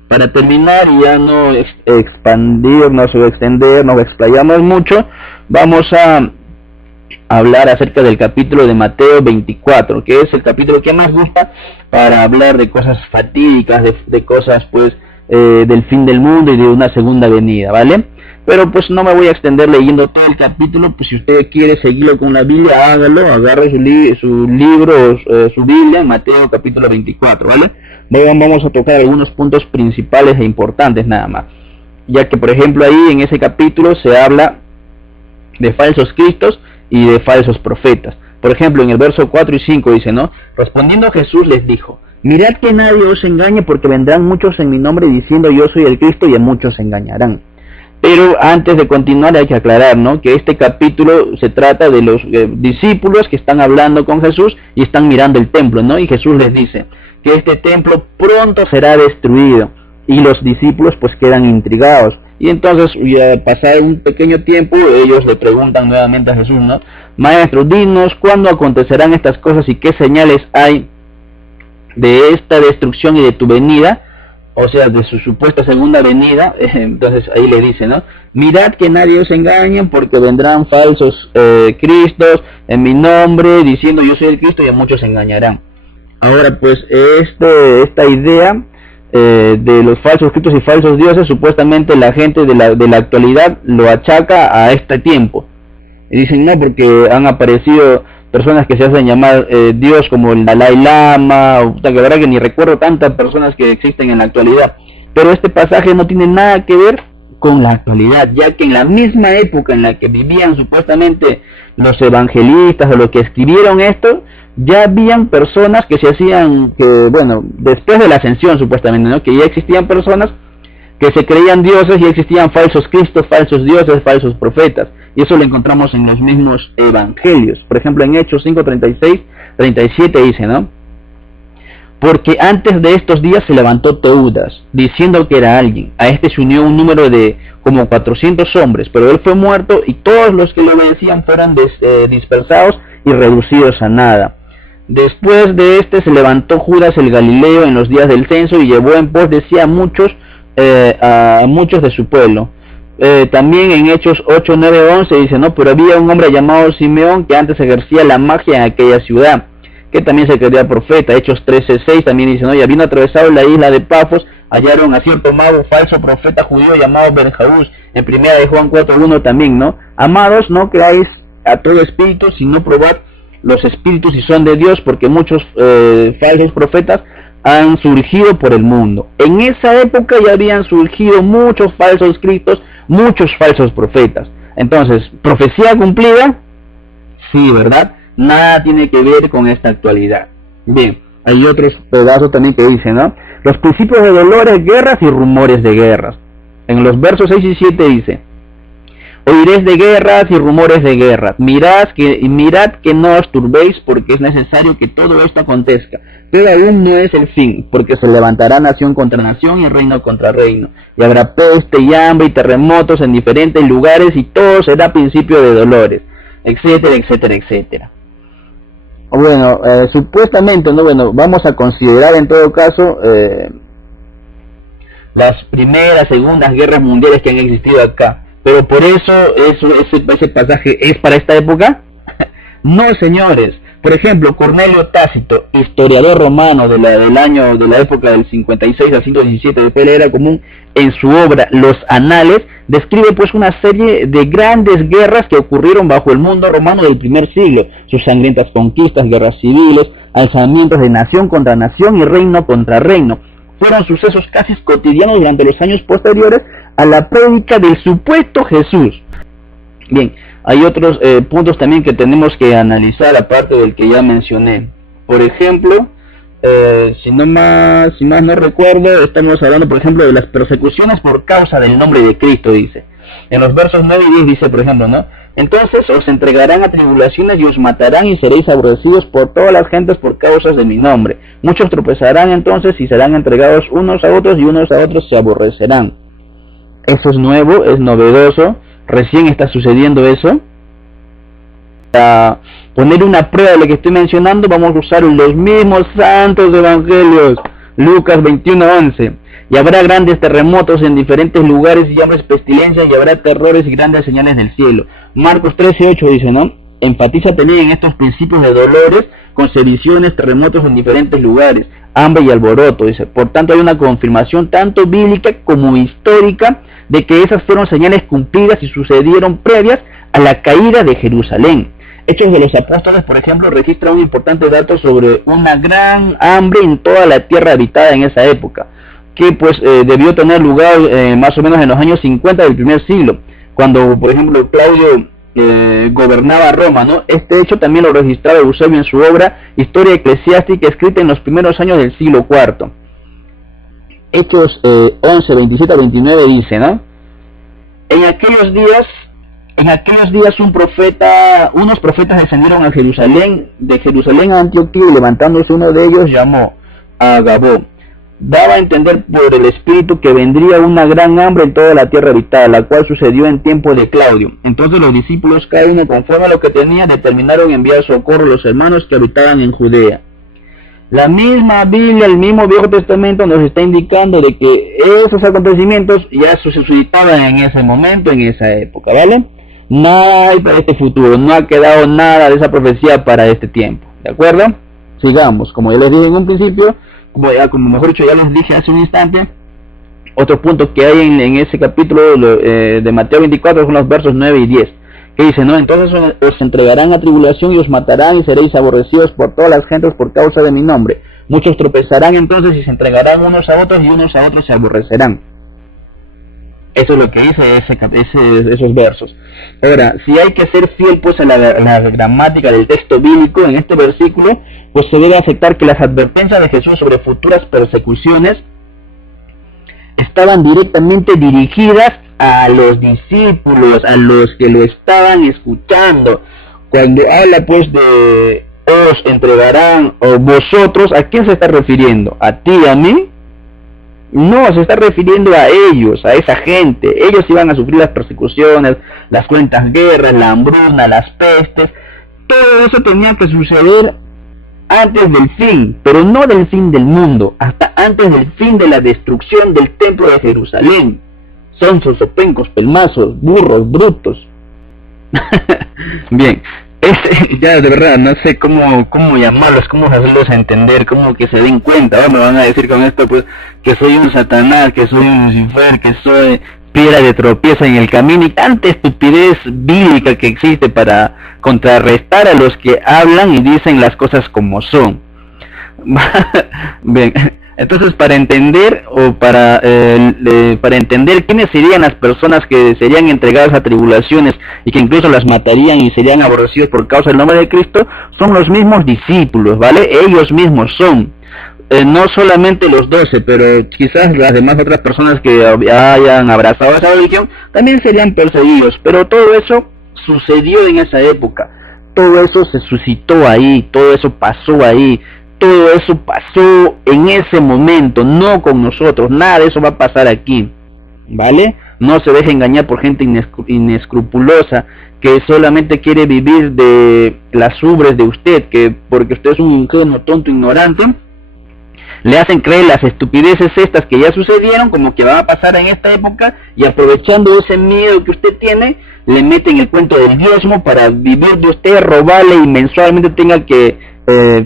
Para terminar y ya no expandirnos o extendernos, explayamos mucho, vamos a hablar acerca del capítulo de Mateo 24, que es el capítulo que más gusta para hablar de cosas fatídicas, de cosas pues del fin del mundo y de una segunda venida, ¿vale? Pero pues no me voy a extender leyendo todo el capítulo, pues si usted quiere seguirlo con la Biblia, hágalo, agarre su libro, su Biblia, Mateo capítulo 24, ¿vale? Vamos a tocar algunos puntos principales e importantes nada más, ya que por ejemplo ahí en ese capítulo se habla de falsos cristos y de falsos profetas. Por ejemplo, en el verso 4 y 5 dice, ¿no? Respondiendo Jesús les dijo: mirad que nadie os engañe, porque vendrán muchos en mi nombre diciendo yo soy el Cristo, y a muchos se engañarán. Pero antes de continuar hay que aclarar, ¿no? Que este capítulo se trata de los discípulos que están hablando con Jesús y están mirando el templo, ¿no? Y Jesús les dice que este templo pronto será destruido, y los discípulos pues quedan intrigados. Y entonces, ya pasado un pequeño tiempo, ellos le preguntan nuevamente a Jesús, ¿no? Maestro, dinos cuándo acontecerán estas cosas y qué señales hay de esta destrucción y de tu venida, o sea, de su supuesta segunda venida. Entonces ahí le dice, ¿no? Mirad que nadie os engañe, porque vendrán falsos cristos en mi nombre, diciendo yo soy el Cristo, y a muchos se engañarán. Ahora pues esta idea de los falsos cristos y falsos dioses, supuestamente la gente de la actualidad lo achaca a este tiempo. Y dicen, no, porque han aparecido personas que se hacen llamar Dios, como el Dalai Lama, o que la verdad que ni recuerdo tantas personas que existen en la actualidad. Pero este pasaje no tiene nada que ver con la actualidad, ya que en la misma época en la que vivían supuestamente los evangelistas o los que escribieron esto, ya habían personas que se hacían, que bueno, después de la ascensión supuestamente, ¿no? Que ya existían personas que se creían dioses, y existían falsos cristos, falsos dioses, falsos profetas, y eso lo encontramos en los mismos evangelios. Por ejemplo, en Hechos 5:36-37 dice, ¿no? Porque antes de estos días se levantó Teudas, diciendo que era alguien. A este se unió un número de como 400 hombres, pero él fue muerto, y todos los que le obedecían fueron dispersados y reducidos a nada. Después de este se levantó Judas el Galileo en los días del censo, y llevó en pos de sí a muchos de su pueblo. También en Hechos 8, 9, 11 dice, ¿no? Pero había un hombre llamado Simeón, que antes ejercía la magia en aquella ciudad, que también se creía profeta. Hechos 13, 6 también dice, ¿no? Y habiendo atravesado la isla de Pafos, hallaron a cierto mago falso profeta judío llamado Berjaús. En primera de Juan 4, 1 también, ¿no? Amados, no creáis a todo espíritu, sino probad los espíritus si son de Dios, porque muchos falsos profetas han surgido por el mundo. En esa época ya habían surgido muchos falsos cristos, muchos falsos profetas. Entonces, ¿profecía cumplida? Sí, ¿verdad? nada tiene que ver con esta actualidad. Bien, hay otros pedazos también que dicen, ¿no? Los principios de dolores, guerras y rumores de guerras. En los versos 6 y 7 dice: oiréis de guerras y rumores de guerras. Mirad que no os turbéis, porque es necesario que todo esto acontezca. Pero aún no es el fin, porque se levantará nación contra nación y reino contra reino. Y habrá peste y hambre y terremotos en diferentes lugares, y todo será principio de dolores, etcétera, etcétera, etcétera. Bueno, supuestamente, ¿no? Bueno, vamos a considerar en todo caso las primeras, segundas guerras mundiales que han existido acá. Pero por eso ese pasaje es para esta época. No, señores. Por ejemplo, Cornelio Tácito, historiador romano de la época del 56 al 117 de la era común, en su obra Los Anales, describe pues una serie de grandes guerras que ocurrieron bajo el mundo romano del primer siglo, sus sangrientas conquistas, guerras civiles, alzamientos de nación contra nación y reino contra reino. Fueron sucesos casi cotidianos durante los años posteriores a la prédica del supuesto Jesús. Bien, hay otros puntos también que tenemos que analizar aparte del que ya mencioné. Por ejemplo, si más no recuerdo, estamos hablando por ejemplo de las persecuciones por causa del nombre de Cristo, dice. En los versos 9 y 10 dice, por ejemplo, ¿no? Entonces os entregarán a tribulaciones y os matarán y seréis aborrecidos por todas las gentes por causas de mi nombre. Muchos tropezarán entonces y serán entregados unos a otros y unos a otros se aborrecerán. Eso es nuevo, es novedoso, recién está sucediendo eso. Para poner una prueba de lo que estoy mencionando, vamos a usar los mismos santos evangelios. Lucas 21:11. Y habrá grandes terremotos en diferentes lugares y hambres, pestilencias, y habrá terrores y grandes señales del cielo. Marcos 13:8 dice, ¿no? Enfatiza también en estos principios de dolores, con sediciones, terremotos en diferentes lugares, hambre y alboroto, dice. Por tanto hay una confirmación tanto bíblica como histórica de que esas fueron señales cumplidas y sucedieron previas a la caída de Jerusalén. Hechos de los Apóstoles, por ejemplo, registra un importante dato sobre una gran hambre en toda la tierra habitada en esa época, que pues debió tener lugar más o menos en los años 50 del primer siglo, cuando por ejemplo Claudio gobernaba Roma, ¿no? Este hecho también lo registraba Eusebio en su obra Historia Eclesiástica, escrita en los primeros años del siglo IV. Hechos 11, 27 a 29 dice, ¿no? En aquellos días unos profetas descendieron de Jerusalén a Antioquía, y levantándose uno de ellos llamó a Agabo. Daba a entender por el Espíritu que vendría una gran hambre en toda la tierra habitada, la cual sucedió en tiempo de Claudio. Entonces los discípulos, cada uno conforme a lo que tenía, determinaron enviar socorro a los hermanos que habitaban en Judea. La misma Biblia, el mismo Viejo Testamento nos está indicando de que esos acontecimientos ya se suscitaban en ese momento, en esa época, ¿vale? Nada hay para este futuro, no ha quedado nada de esa profecía para este tiempo, ¿de acuerdo? Sigamos, como ya les dije en un principio, como mejor dicho ya les dije hace un instante, otro punto que hay en ese capítulo de Mateo 24 son los versos 9 y 10, que dice, ¿no? Entonces os entregarán a tribulación y os matarán y seréis aborrecidos por todas las gentes por causa de mi nombre. Muchos tropezarán entonces y se entregarán unos a otros y unos a otros se aborrecerán. Eso es lo que dice esos versos. Ahora, si hay que ser fiel pues a la gramática del texto bíblico en este versículo, pues se debe aceptar que las advertencias de Jesús sobre futuras persecuciones estaban directamente dirigidas a los discípulos, a los que lo estaban escuchando. Cuando habla pues de os entregarán o vosotros, ¿a quién se está refiriendo? ¿A ti y a mí? No, se está refiriendo a ellos, a esa gente. Ellos iban a sufrir las persecuciones, las cruentas guerras, la hambruna, las pestes. Todo eso tenía que suceder antes del fin, pero no del fin del mundo, hasta antes del fin de la destrucción del templo de Jerusalén. Son sosopencos, pelmazos, burros, brutos. Bien, ya de verdad no sé cómo llamarlos, cómo hacerlos entender, cómo que se den cuenta. Ahora me van a decir con esto pues que soy un Satanás, que soy un Lucifer, que soy piedra de tropiezo en el camino y tanta estupidez bíblica que existe para contrarrestar a los que hablan y dicen las cosas como son. Bien, Entonces, para entender para entender quiénes serían las personas que serían entregadas a tribulaciones y que incluso las matarían y serían aborrecidos por causa del nombre de Cristo, son los mismos discípulos, ¿vale? Ellos mismos son. No solamente los 12, pero quizás las demás otras personas que hayan abrazado esa religión también serían perseguidos, pero todo eso sucedió en esa época, todo eso se suscitó ahí, todo eso pasó ahí, todo eso pasó en ese momento, no con nosotros, nada de eso va a pasar aquí, ¿vale? No se deje engañar por gente inescrupulosa que solamente quiere vivir de las ubres de usted, que porque usted es un ingenuo, tonto, ignorante, le hacen creer las estupideces estas que ya sucedieron, como que va a pasar en esta época, y aprovechando ese miedo que usted tiene, le meten el cuento del diezmo para vivir de usted, robarle y mensualmente tenga que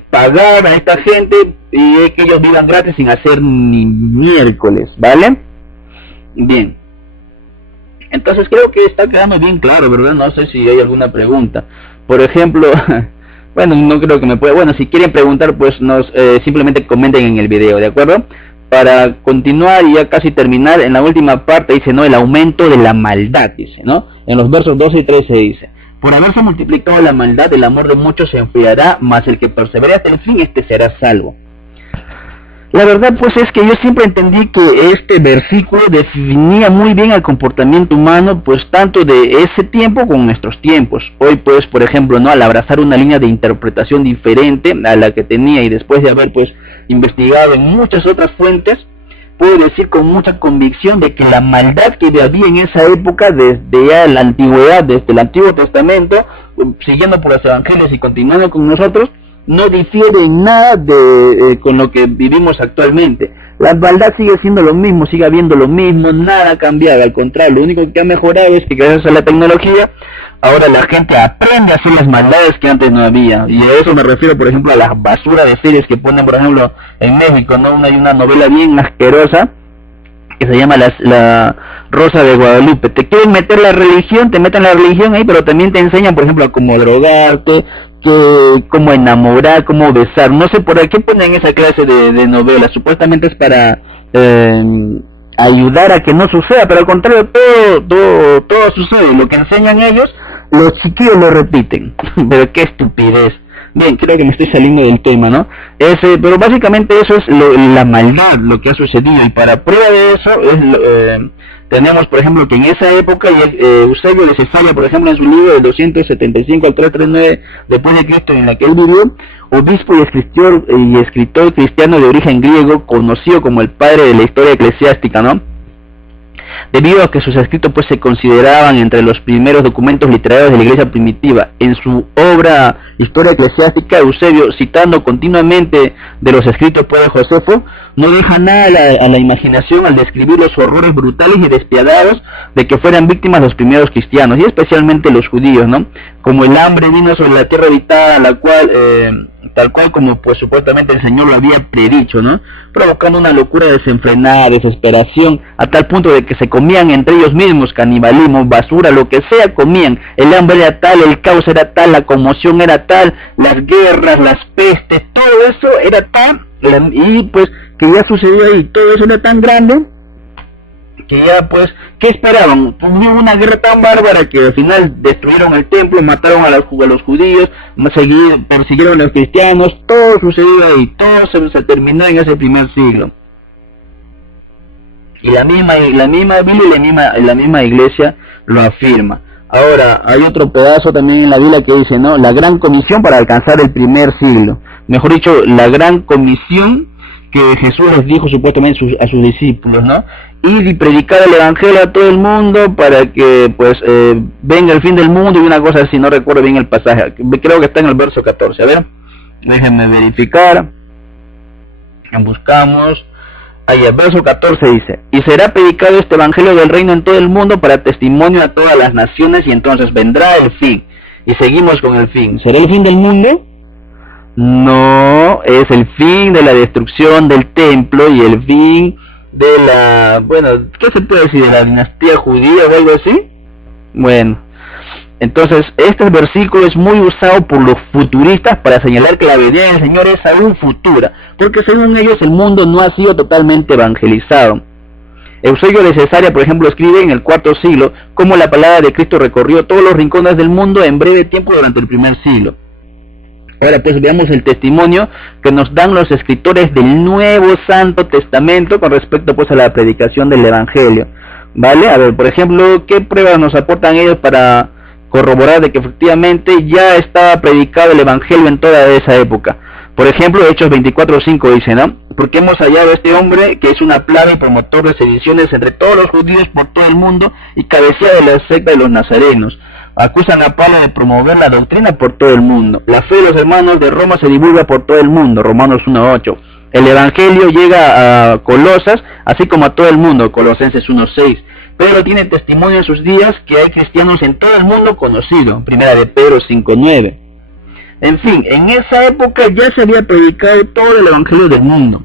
pagar a esta gente y que ellos vivan gratis sin hacer ni miércoles, ¿vale? Bien. Entonces creo que está quedando bien claro, ¿verdad? No sé si hay alguna pregunta. Por ejemplo... Bueno, no creo que me pueda... Bueno, si quieren preguntar, pues simplemente comenten en el video, ¿de acuerdo? Para continuar y ya casi terminar, en la última parte dice, ¿no? El aumento de la maldad, dice, ¿no? En los versos 12 y 13 dice, por haberse multiplicado la maldad, el amor de muchos se enfriará, mas el que persevere hasta el fin, este será salvo. La verdad pues es que yo siempre entendí que este versículo definía muy bien el comportamiento humano, pues tanto de ese tiempo como nuestros tiempos. Hoy pues, por ejemplo, ¿no? Al abrazar una línea de interpretación diferente a la que tenía y después de haber pues investigado en muchas otras fuentes, puedo decir con mucha convicción de que la maldad que había en esa época, desde ya la antigüedad, desde el Antiguo Testamento, siguiendo por los evangelios y continuando con nosotros, no difiere en nada con lo que vivimos actualmente. La maldad sigue siendo lo mismo, sigue habiendo lo mismo, nada ha cambiado, al contrario, lo único que ha mejorado es que gracias a la tecnología, ahora la gente aprende a hacer las maldades que antes no había, y a eso me refiero, por ejemplo, a la basura de series que ponen, por ejemplo, en México, ¿no? Hay una novela bien asquerosa, que se llama la Rosa de Guadalupe. Te quieren meter la religión, te meten la religión ahí, pero también te enseñan, por ejemplo, a cómo drogarte, cómo enamorar, cómo besar. No sé por qué ponen esa clase de novelas. Supuestamente es para ayudar a que no suceda, pero al contrario, todo sucede. Lo que enseñan ellos, los chiquillos lo repiten. Pero qué estupidez. Bien, creo que me estoy saliendo del tema, ¿no? Pero básicamente eso es la maldad, lo que ha sucedido, y para prueba de eso tenemos, por ejemplo, que en esa época Eusebio de Cesarea, por ejemplo, en su libro de 275 al 339 después de Cristo, en la que él vivió, obispo y escritor cristiano de origen griego, conocido como el padre de la historia eclesiástica, ¿no? Debido a que sus escritos pues se consideraban entre los primeros documentos literarios de la iglesia primitiva. En su obra Historia Eclesiástica, Eusebio, citando continuamente de los escritos pues, de Josefo, no deja nada a la imaginación al describir los horrores brutales y despiadados de que fueran víctimas los primeros cristianos, y especialmente los judíos, ¿no? Como el hambre vino sobre la tierra habitada, la cual, tal cual como pues supuestamente el Señor lo había predicho, ¿no? Provocando una locura desenfrenada, desesperación, a tal punto de que se comían entre ellos mismos, canibalismo, basura, lo que sea comían. El hambre era tal, el caos era tal, la conmoción era tal, las guerras, las pestes, todo eso era tal, y pues que ya sucedió ahí, todo eso era tan grande que ya pues, ¿qué esperaban? Hubo una guerra tan bárbara que al final destruyeron el templo, mataron a los judíos, persiguieron a los cristianos, todo sucedió ahí, todo se terminó en ese primer siglo. Y la misma Biblia y la misma iglesia lo afirma. Ahora, hay otro pedazo también en la Biblia que dice, ¿no? La gran comisión para alcanzar el primer siglo. Mejor dicho, la gran comisión que Jesús les dijo supuestamente a sus discípulos, ¿no? Y predicar el evangelio a todo el mundo para que pues venga el fin del mundo y una cosa así, no recuerdo bien el pasaje, creo que está en el verso 14, a ver, déjenme verificar, buscamos, ahí el verso 14 dice, y será predicado este evangelio del reino en todo el mundo para testimonio a todas las naciones, y entonces vendrá el fin, y seguimos con el fin. ¿Será el fin del mundo? No, es el fin de la destrucción del templo y el fin de la, bueno, ¿qué se puede decir? ¿De la dinastía judía o algo así? Bueno, Entonces, este versículo es muy usado por los futuristas para señalar que la venida del Señor es aún futura, porque según ellos el mundo no ha sido totalmente evangelizado. Eusebio de Cesarea, por ejemplo, escribe en el IV siglo cómo la palabra de Cristo recorrió todos los rincones del mundo en breve tiempo durante el primer siglo. Ahora pues veamos el testimonio que nos dan los escritores del Nuevo Santo Testamento con respecto pues a la predicación del Evangelio. ¿Vale? A ver, por ejemplo, ¿qué pruebas nos aportan ellos para corroborar de que efectivamente ya estaba predicado el Evangelio en toda esa época? Por ejemplo, Hechos 24:5 dice, ¿no? Porque hemos hallado a este hombre que es una plaga y promotor de sediciones entre todos los judíos por todo el mundo y cabecea de la secta de los nazarenos. Acusan a Pablo de promover la doctrina por todo el mundo. La fe de los hermanos de Roma se divulga por todo el mundo, Romanos 1:8. El Evangelio llega a Colosas, así como a todo el mundo, Colosenses 1:6. Pedro tiene testimonio en sus días que hay cristianos en todo el mundo conocido, Primera de Pedro 5:9. En fin, en esa época ya se había predicado todo el Evangelio del mundo.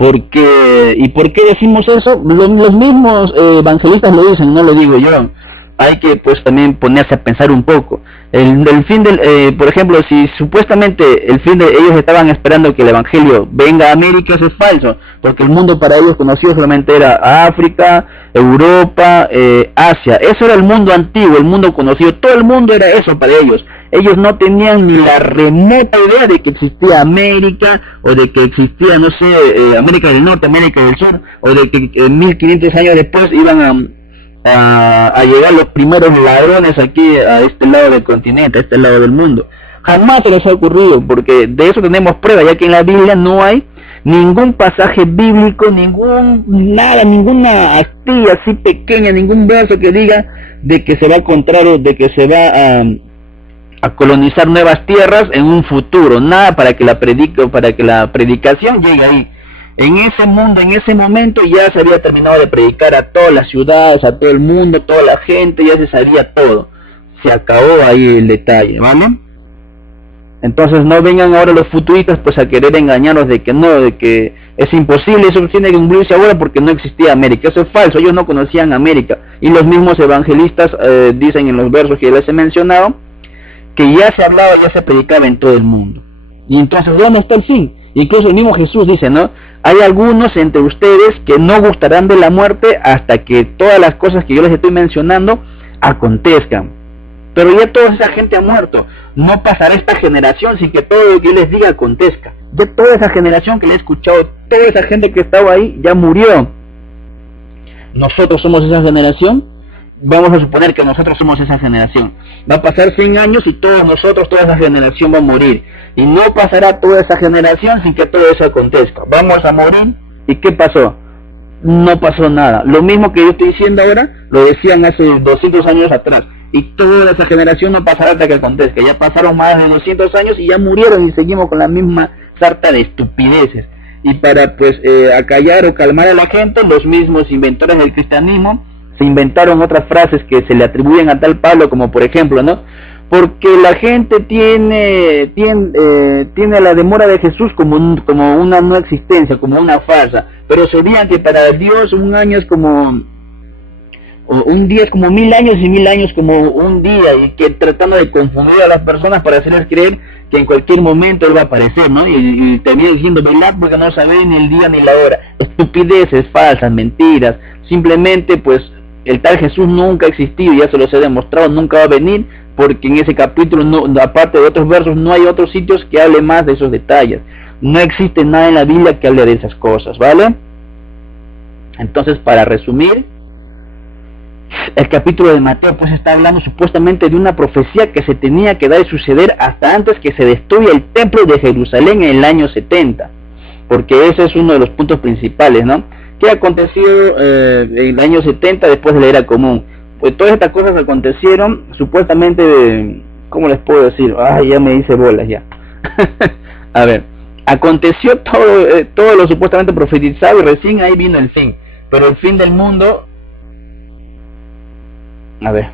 ¿Y por qué decimos eso? Los mismos evangelistas lo dicen, no lo digo yo. Hay que pues también ponerse a pensar un poco. Por ejemplo, si supuestamente ellos estaban esperando que el Evangelio venga a América, eso es falso, porque el mundo para ellos conocido solamente era África, Europa, Asia. Eso era el mundo antiguo, el mundo conocido, todo el mundo era eso para ellos. Ellos no tenían ni la remota idea de que existía América, o de que existía, no sé, América del Norte, América del Sur, o de que 1500 años después iban a llegar los primeros ladrones aquí a este lado del continente, a este lado del mundo. Jamás se les ha ocurrido, porque de eso tenemos prueba, ya que en la Biblia no hay ningún pasaje bíblico, ninguna astilla así pequeña, ningún verso que diga de que se va a encontrar, de que se va a colonizar nuevas tierras en un futuro, nada para que la predicación llegue ahí. En ese mundo, en ese momento ya se había terminado de predicar a todas las ciudades, a todo el mundo, toda la gente, ya se sabía todo. Se acabó ahí el detalle, ¿vale? Entonces no vengan ahora los futuristas pues a querer engañarnos de que no, de que es imposible, eso tiene que cumplirse ahora porque no existía América. Eso es falso, ellos no conocían América. Y los mismos evangelistas dicen en los versos que les he mencionado que ya se hablaba, ya se predicaba en todo el mundo. Y entonces, ¿dónde está el fin? Incluso el mismo Jesús dice, ¿no? Hay algunos entre ustedes que no gustarán de la muerte hasta que todas las cosas que yo les estoy mencionando acontezcan. Pero ya toda esa gente ha muerto. No pasará esta generación sin que todo lo que yo les diga acontezca. Ya toda esa generación que le he escuchado, toda esa gente que estaba ahí, ya murió. ¿Nosotros somos esa generación? Vamos a suponer que nosotros somos esa generación. Va a pasar 100 años y todos nosotros, toda esa generación va a morir. Y no pasará toda esa generación sin que todo eso acontezca. Vamos a morir. ¿Y qué pasó? No pasó nada. Lo mismo que yo estoy diciendo ahora, lo decían hace 200 años atrás. Y toda esa generación no pasará hasta que acontezca. Ya pasaron más de 200 años y ya murieron y seguimos con la misma sarta de estupideces. Y para pues acallar o calmar a la gente, los mismos inventores del cristianismo se inventaron otras frases que se le atribuyen a tal Pablo, como por ejemplo, ¿no? Porque la gente tiene la demora de Jesús como una no existencia, como una farsa, pero sabían que para Dios un año es como, o un día es como 1000 años y 1000 años como un día, y que tratando de confundir a las personas para hacerles creer que en cualquier momento Él va a aparecer, ¿no? Y termina diciendo, velad porque no sabéis ni el día ni la hora. Estupideces, falsas, mentiras. Simplemente pues el tal Jesús nunca ha existido, ya se los he demostrado, nunca va a venir, porque en ese capítulo, no, aparte de otros versos, no hay otros sitios que hable más de esos detalles. No existe nada en la Biblia que hable de esas cosas, ¿vale? Entonces, para resumir, el capítulo de Mateo pues está hablando supuestamente de una profecía que se tenía que dar y suceder hasta antes que se destruya el templo de Jerusalén en el año 70, porque ese es uno de los puntos principales, ¿no? ¿Qué aconteció en el año 70 después de la era común? Pues todas estas cosas acontecieron supuestamente, ¿cómo les puedo decir? Ay, ya me hice bolas ya. A ver, aconteció todo lo supuestamente profetizado y recién ahí vino el fin. Pero el fin del mundo... A ver.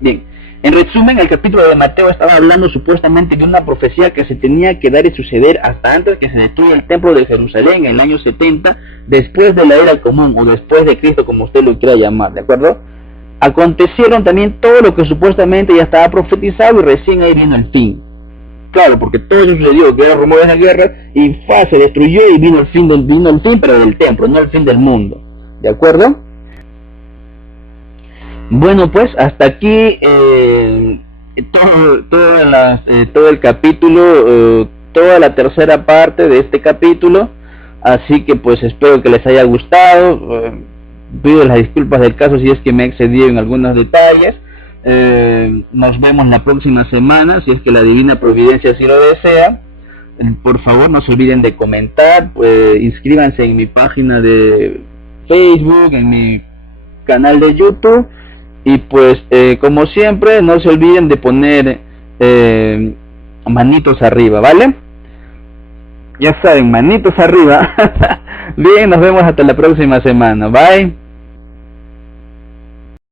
Bien. En resumen, el capítulo de Mateo estaba hablando supuestamente de una profecía que se tenía que dar y suceder hasta antes que se destruya el templo de Jerusalén en el año 70, después de la era común, o después de Cristo, como usted lo quiera llamar, ¿de acuerdo? acontecieron también todo lo que supuestamente ya estaba profetizado y recién ahí vino el fin. Claro, porque todo eso sucedió, que era rumores de guerra y se destruyó y vino el fin, pero del templo, no el fin del mundo. ¿De acuerdo? Bueno, pues hasta aquí todo el capítulo, toda la tercera parte de este capítulo. Así que pues espero que les haya gustado. Pido las disculpas del caso si es que me he excedido en algunos detalles. Nos vemos la próxima semana, si es que la divina providencia así lo desea. Por favor, no se olviden de comentar, inscríbanse en mi página de Facebook, en mi canal de YouTube, y pues como siempre, no se olviden de poner manitos arriba, ¿vale? Ya saben, manitos arriba. Bien, nos vemos hasta la próxima semana. Bye.